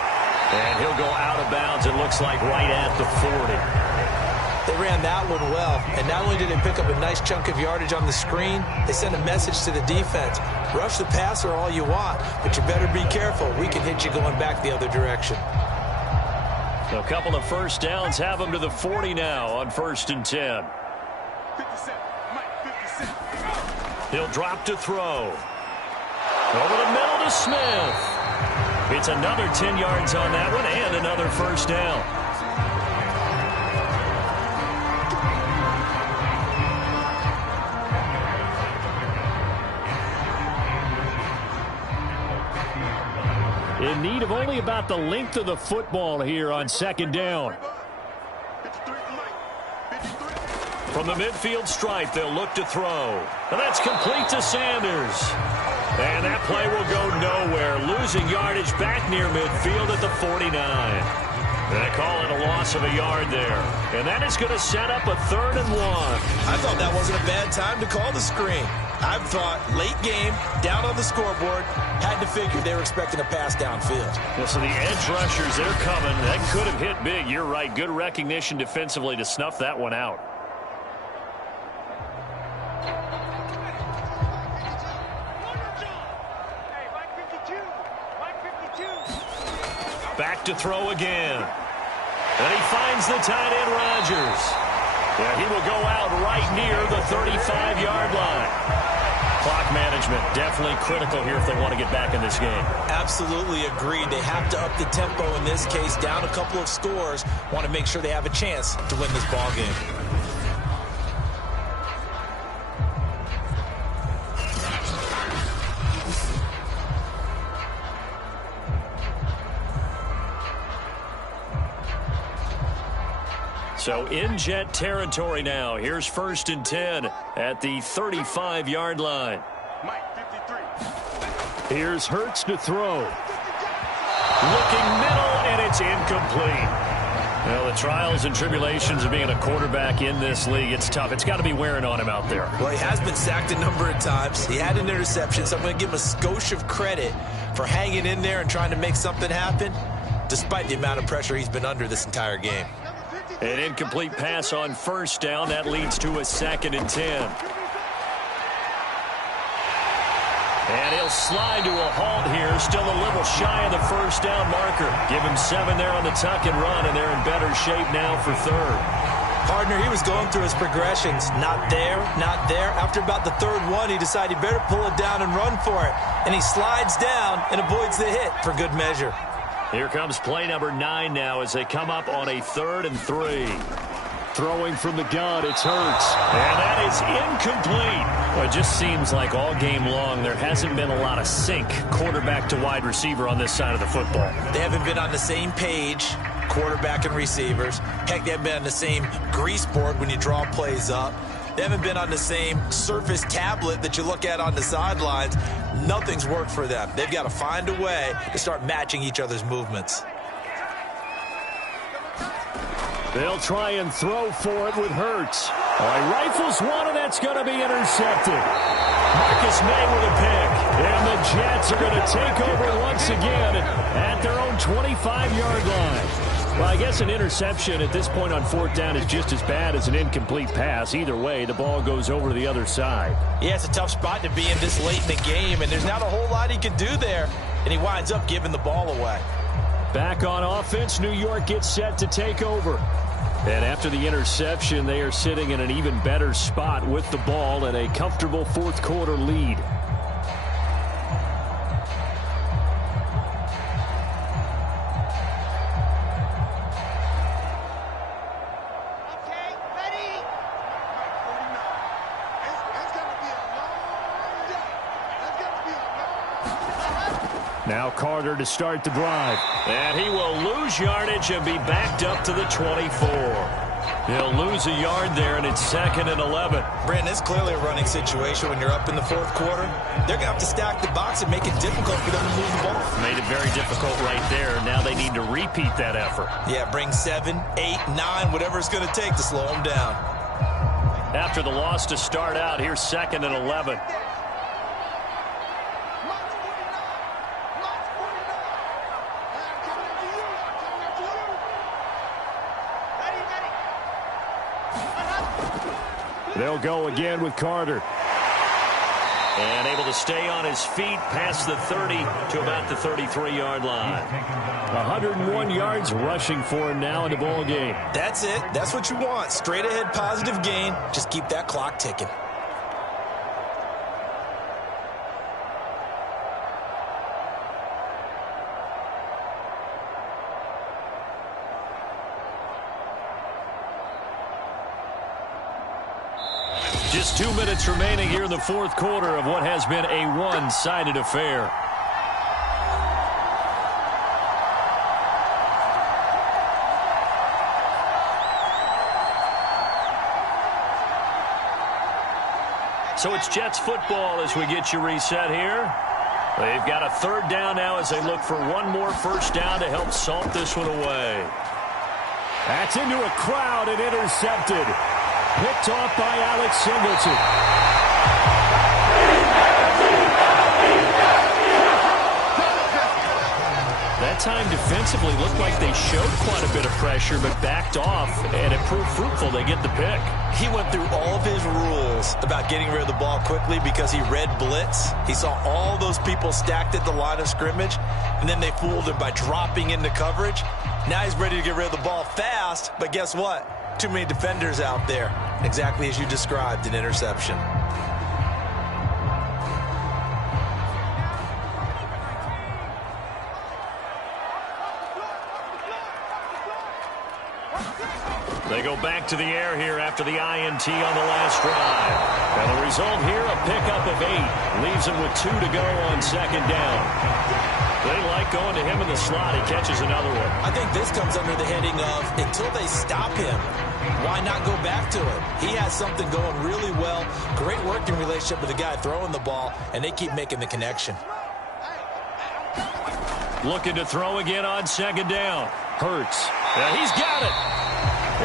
And he'll go out of bounds, it looks like, right at the 40. They ran that one well. And not only did they pick up a nice chunk of yardage on the screen, they sent a message to the defense. Rush the passer all you want, but you better be careful. We can hit you going back the other direction. A couple of first downs have them to the 40 now on 1st and 10. He'll drop to throw. Over the middle to Smith. It's another 10 yards on that one and another first down. In need of only about the length of the football here on 2nd down. From the midfield stripe, they'll look to throw. And that's complete to Sanders. And that play will go nowhere, losing yardage back near midfield at the 49. They call it a loss of a yard there. And that is going to set up a 3rd and 1. I thought that wasn't a bad time to call the screen. I've thought late game, down on the scoreboard, had to figure they were expecting a pass downfield. Well, so the edge rushers, they're coming. That could have hit big. You're right. Good recognition defensively to snuff that one out. Back to throw again. And he finds the tight end, Rodgers. Yeah, he will go out right near the 35-yard line. Clock management definitely critical here if they want to get back in this game. Absolutely agreed. They have to up the tempo in this case, down a couple of scores. Want to make sure they have a chance to win this ball game. So in Jet territory now. Here's 1st and 10 at the 35-yard line. Here's Hurts to throw. Looking middle, and it's incomplete. Well, the trials and tribulations of being a quarterback in this league, it's tough. It's got to be wearing on him out there. Well, he has been sacked a number of times. He had an interception, so I'm going to give him a skosh of credit for hanging in there and trying to make something happen, despite the amount of pressure he's been under this entire game. An incomplete pass on 1st down. That leads to a 2nd and 10. And he'll slide to a halt here, still a little shy of the 1st down marker. Give him 7 there on the tuck and run, and they're in better shape now for 3rd. Partner, he was going through his progressions. Not there, not there. After about the 3rd one, he decided he better pull it down and run for it. And he slides down and avoids the hit for good measure. Here comes play number 9 now as they come up on a 3rd and 3. Throwing from the gun, it's Hurts. And that is incomplete. Well, it just seems like all game long there hasn't been a lot of sync quarterback to wide receiver on this side of the football. They haven't been on the same page, quarterback and receivers. Heck, they haven't been on the same grease board when you draw plays up. They haven't been on the same Surface tablet that you look at on the sidelines. Nothing's worked for them. They've got to find a way to start matching each other's movements. They'll try and throw for it with Hurts. All right, rifles one, and that's going to be intercepted. Marcus May with a pick. And the Jets are going to take over once again at their own 25-yard line. Well, I guess an interception at this point on 4th down is just as bad as an incomplete pass. Either way, the ball goes over to the other side. Yeah, it's a tough spot to be in this late in the game, and there's not a whole lot he can do there, and he winds up giving the ball away. Back on offense, New York gets set to take over. And after the interception, they are sitting in an even better spot with the ball and a comfortable 4th quarter lead. Now Carter to start the drive. And he will lose yardage and be backed up to the 24. He'll lose a yard there, and it's 2nd and 11. Brandon, it's clearly a running situation when you're up in the 4th quarter. They're going to have to stack the box and make it difficult for them to move the ball. Made it very difficult right there. Now they need to repeat that effort. Yeah, bring 7, 8, 9, whatever it's going to take to slow them down. After the loss to start out, here's 2nd and 11. They'll go again with Carter. And able to stay on his feet past the 30 to about the 33-yard line. 101 yards rushing for him now in the ball game. That's it. That's what you want. Straight ahead positive gain. Just keep that clock ticking. Just 2 minutes remaining here in the 4th quarter of what has been a one-sided affair. So it's Jets football as we get you reset here. They've got a 3rd down now as they look for one more 1st down to help salt this one away. That's into a crowd and intercepted. Picked off by Alex Singleton. That time defensively looked like they showed quite a bit of pressure but backed off, and it proved fruitful. They get the pick. He went through all of his rules about getting rid of the ball quickly because he read blitz. He saw all those people stacked at the line of scrimmage, and then they fooled him by dropping into coverage. Now he's ready to get rid of the ball fast, but guess what? Too many defenders out there. Exactly as you described, an interception. They go back to the air here after the INT on the last drive. And the result here, a pickup of 8. Leaves them with 2 to go on 2nd down. They like going to him in the slot. He catches another one. I think this comes under the heading of until they stop him, why not go back to him? He has something going really well. Great working relationship with the guy throwing the ball, and they keep making the connection. Looking to throw again on second down. Hurts. Yeah, he's got it.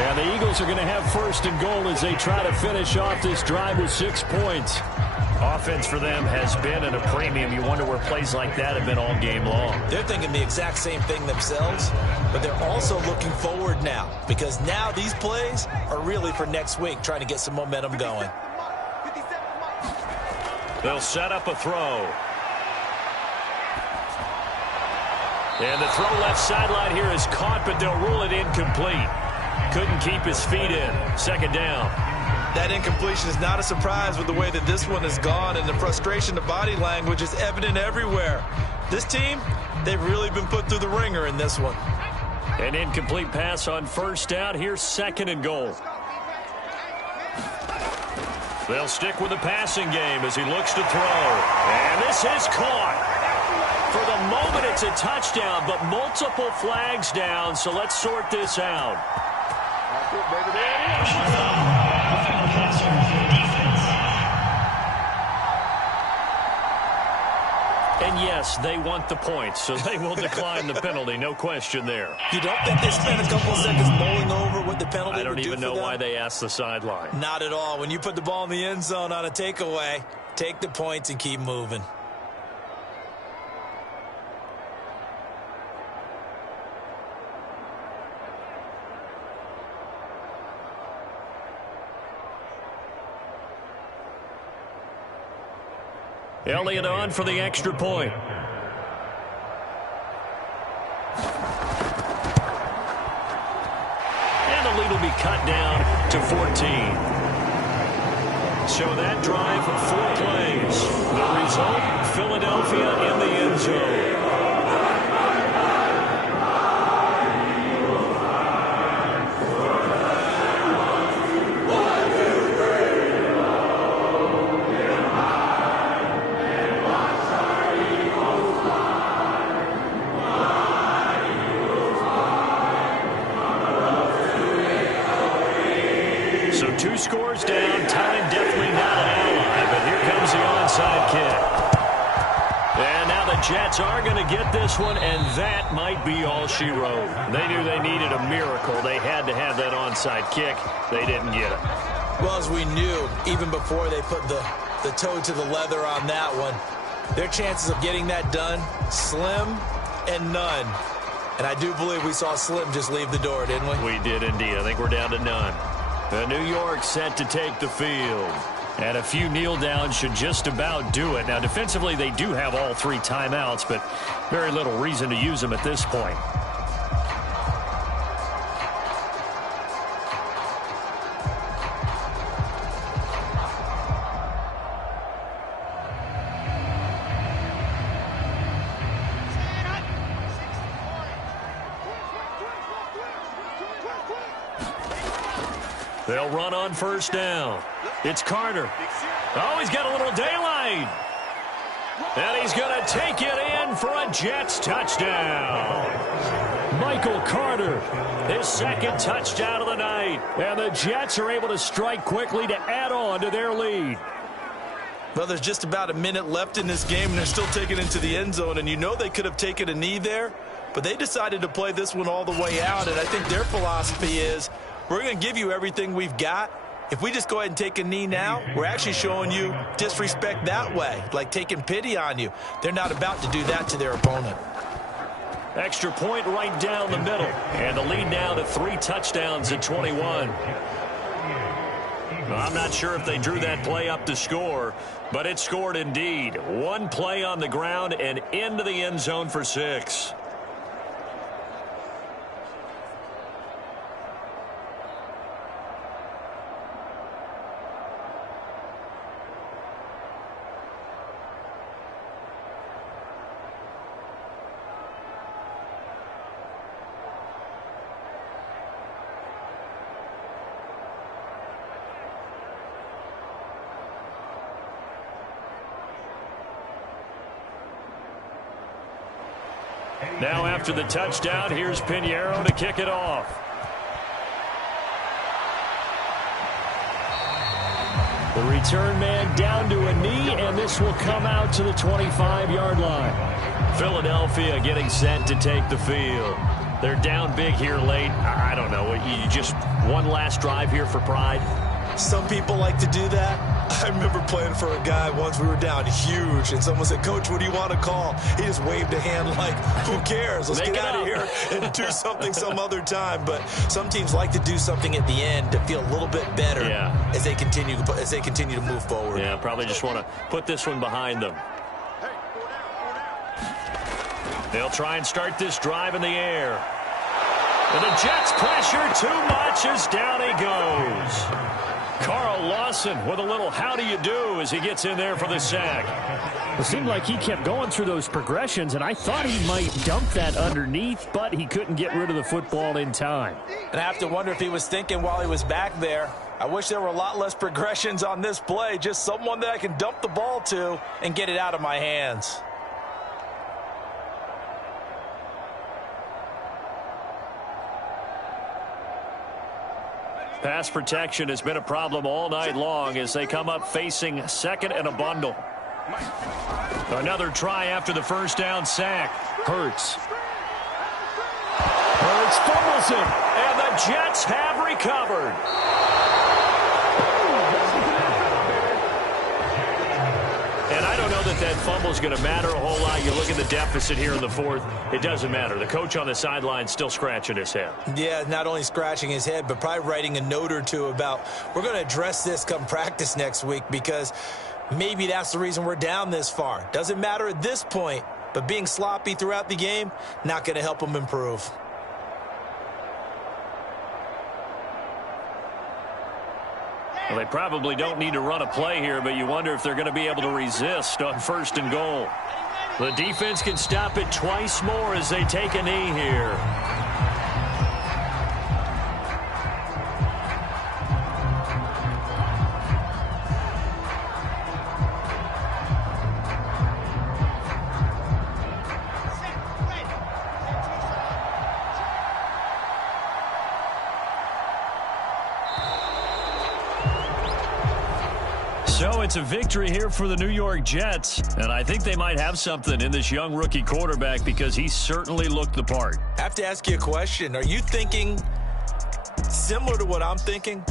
And the Eagles are going to have first and goal as they try to finish off this drive with 6 points. Offense for them has been at a premium. You wonder where plays like that have been all game long. They're thinking the exact same thing themselves, but they're also looking forward now because now these plays are really for next week, trying to get some momentum going. They'll set up a throw. And the throw left sideline here is caught, but they'll rule it incomplete. Couldn't keep his feet in. Second down. That incompletion is not a surprise with the way that this one has gone, and the frustration, the body language is evident everywhere. This team, they've really been put through the ringer in this one. An incomplete pass on first down. Here's second and goal. They'll stick with the passing game as he looks to throw. And this is caught. For the moment, it's a touchdown, but multiple flags down, so let's sort this out. And yes, they want the points, so they will decline the penalty. No question there. You don't think they spent a couple of seconds mulling over what the penalty would do for them? I don't even know why they asked the sideline. Not at all. When you put the ball in the end zone on a takeaway, take the points and keep moving. Elliott on for the extra point. And the lead will be cut down to 14. So that drive, 4 plays. The result, Philadelphia in the end zone. So 2 scores down, time definitely not an ally, but here comes the onside kick. And now the Jets are going to get this one, and that might be all she wrote. They knew they needed a miracle. They had to have that onside kick. They didn't get it. Well, as we knew, even before they put the toe to the leather on that one, their chances of getting that done, slim and none. And I do believe we saw Slim just leave the door, didn't we? We did indeed. I think we're down to none. The New York set to take the field. And a few kneel downs should just about do it. Now, defensively, they do have all 3 timeouts, but very little reason to use them at this point. They'll run on first down. It's Carter. Oh, he's got a little daylight. And he's going to take it in for a Jets touchdown. Michael Carter, his second touchdown of the night. And the Jets are able to strike quickly to add on to their lead. Well, there's just about a minute left in this game, and they're still taking it into the end zone. And you know they could have taken a knee there, but they decided to play this one all the way out. And I think their philosophy is, we're going to give you everything we've got. If we just go ahead and take a knee now, we're actually showing you disrespect that way, like taking pity on you. They're not about to do that to their opponent. Extra point right down the middle. And the lead now to 3 touchdowns at 21. I'm not sure if they drew that play up to score, but it scored indeed. 1 play on the ground and into the end zone for 6. Now after the touchdown, here's Pinheiro to kick it off. The return man down to a knee, and this will come out to the 25-yard line. Philadelphia getting set to take the field. They're down big here late. I don't know. You just one last drive here for pride? Some people like to do that. I remember playing for a guy once. We were down huge, and someone said, "Coach, what do you want to call?" He just waved a hand like, who cares? Let's get out of here and do something some other time. But some teams like to do something at the end to feel a little bit better as they continue to move forward. Yeah, probably just want to put this one behind them. They'll try and start this drive in the air. And the Jets pressure too much as down he goes. Carl Lawson with a little how do you do as he gets in there for the sack. It seemed like he kept going through those progressions, and I thought he might dump that underneath, but he couldn't get rid of the football in time. And I have to wonder if he was thinking while he was back there, I wish there were a lot less progressions on this play, just someone that I can dump the ball to and get it out of my hands. Pass protection has been a problem all night long as they come up facing second and a bundle. Another try after the first down sack. Hurts fumbles it, and the Jets have recovered. And I don't know that fumble is going to matter a whole lot. You look at the deficit here in the fourth. It doesn't matter. The coach on the sideline still scratching his head. Yeah, not only scratching his head, but probably writing a note or two about we're going to address this come practice next week because maybe that's the reason we're down this far. Doesn't matter at this point, but being sloppy throughout the game, not going to help them improve. Well, they probably don't need to run a play here, but you wonder if they're going to be able to resist on first and goal. The defense can stop it twice more as they take a knee here. So it's a victory here for the New York Jets, and I think they might have something in this young rookie quarterback because he certainly looked the part. I have to ask you a question. Are you thinking similar to what I'm thinking?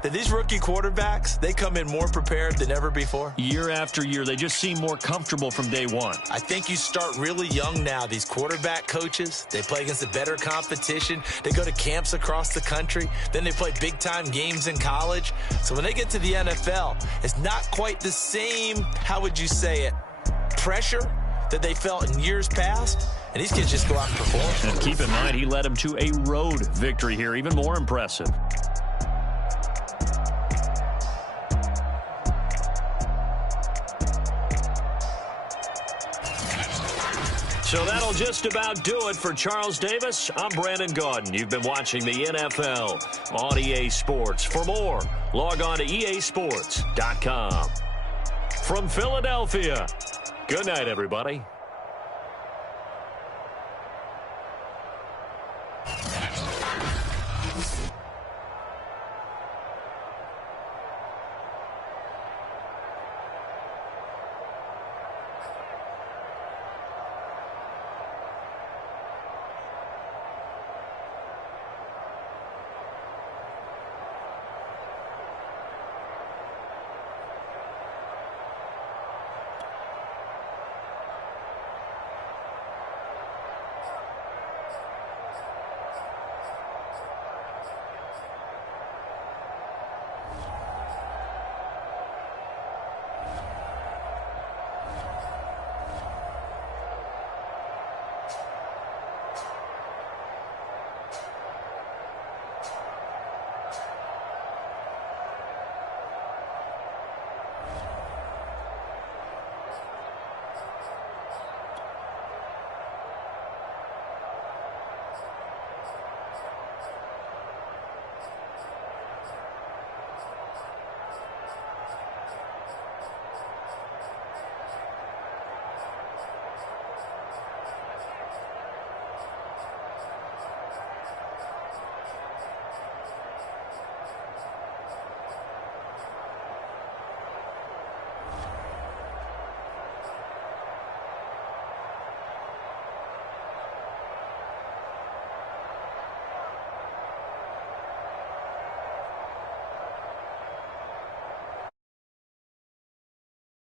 That these rookie quarterbacks, they come in more prepared than ever before? Year after year, they just seem more comfortable from day one. I think you start really young now. These quarterback coaches, they play against the better competition. They go to camps across the country. Then they play big-time games in college. So when they get to the NFL, it's not quite the same, how would you say it, pressure that they felt in years past. And these kids just go out and perform. And keep in mind, he led them to a road victory here, even more impressive. So that'll just about do it for Charles Davis. I'm Brandon Gaudin. You've been watching the NFL on EA Sports. For more, log on to easports.com. From Philadelphia, good night, everybody.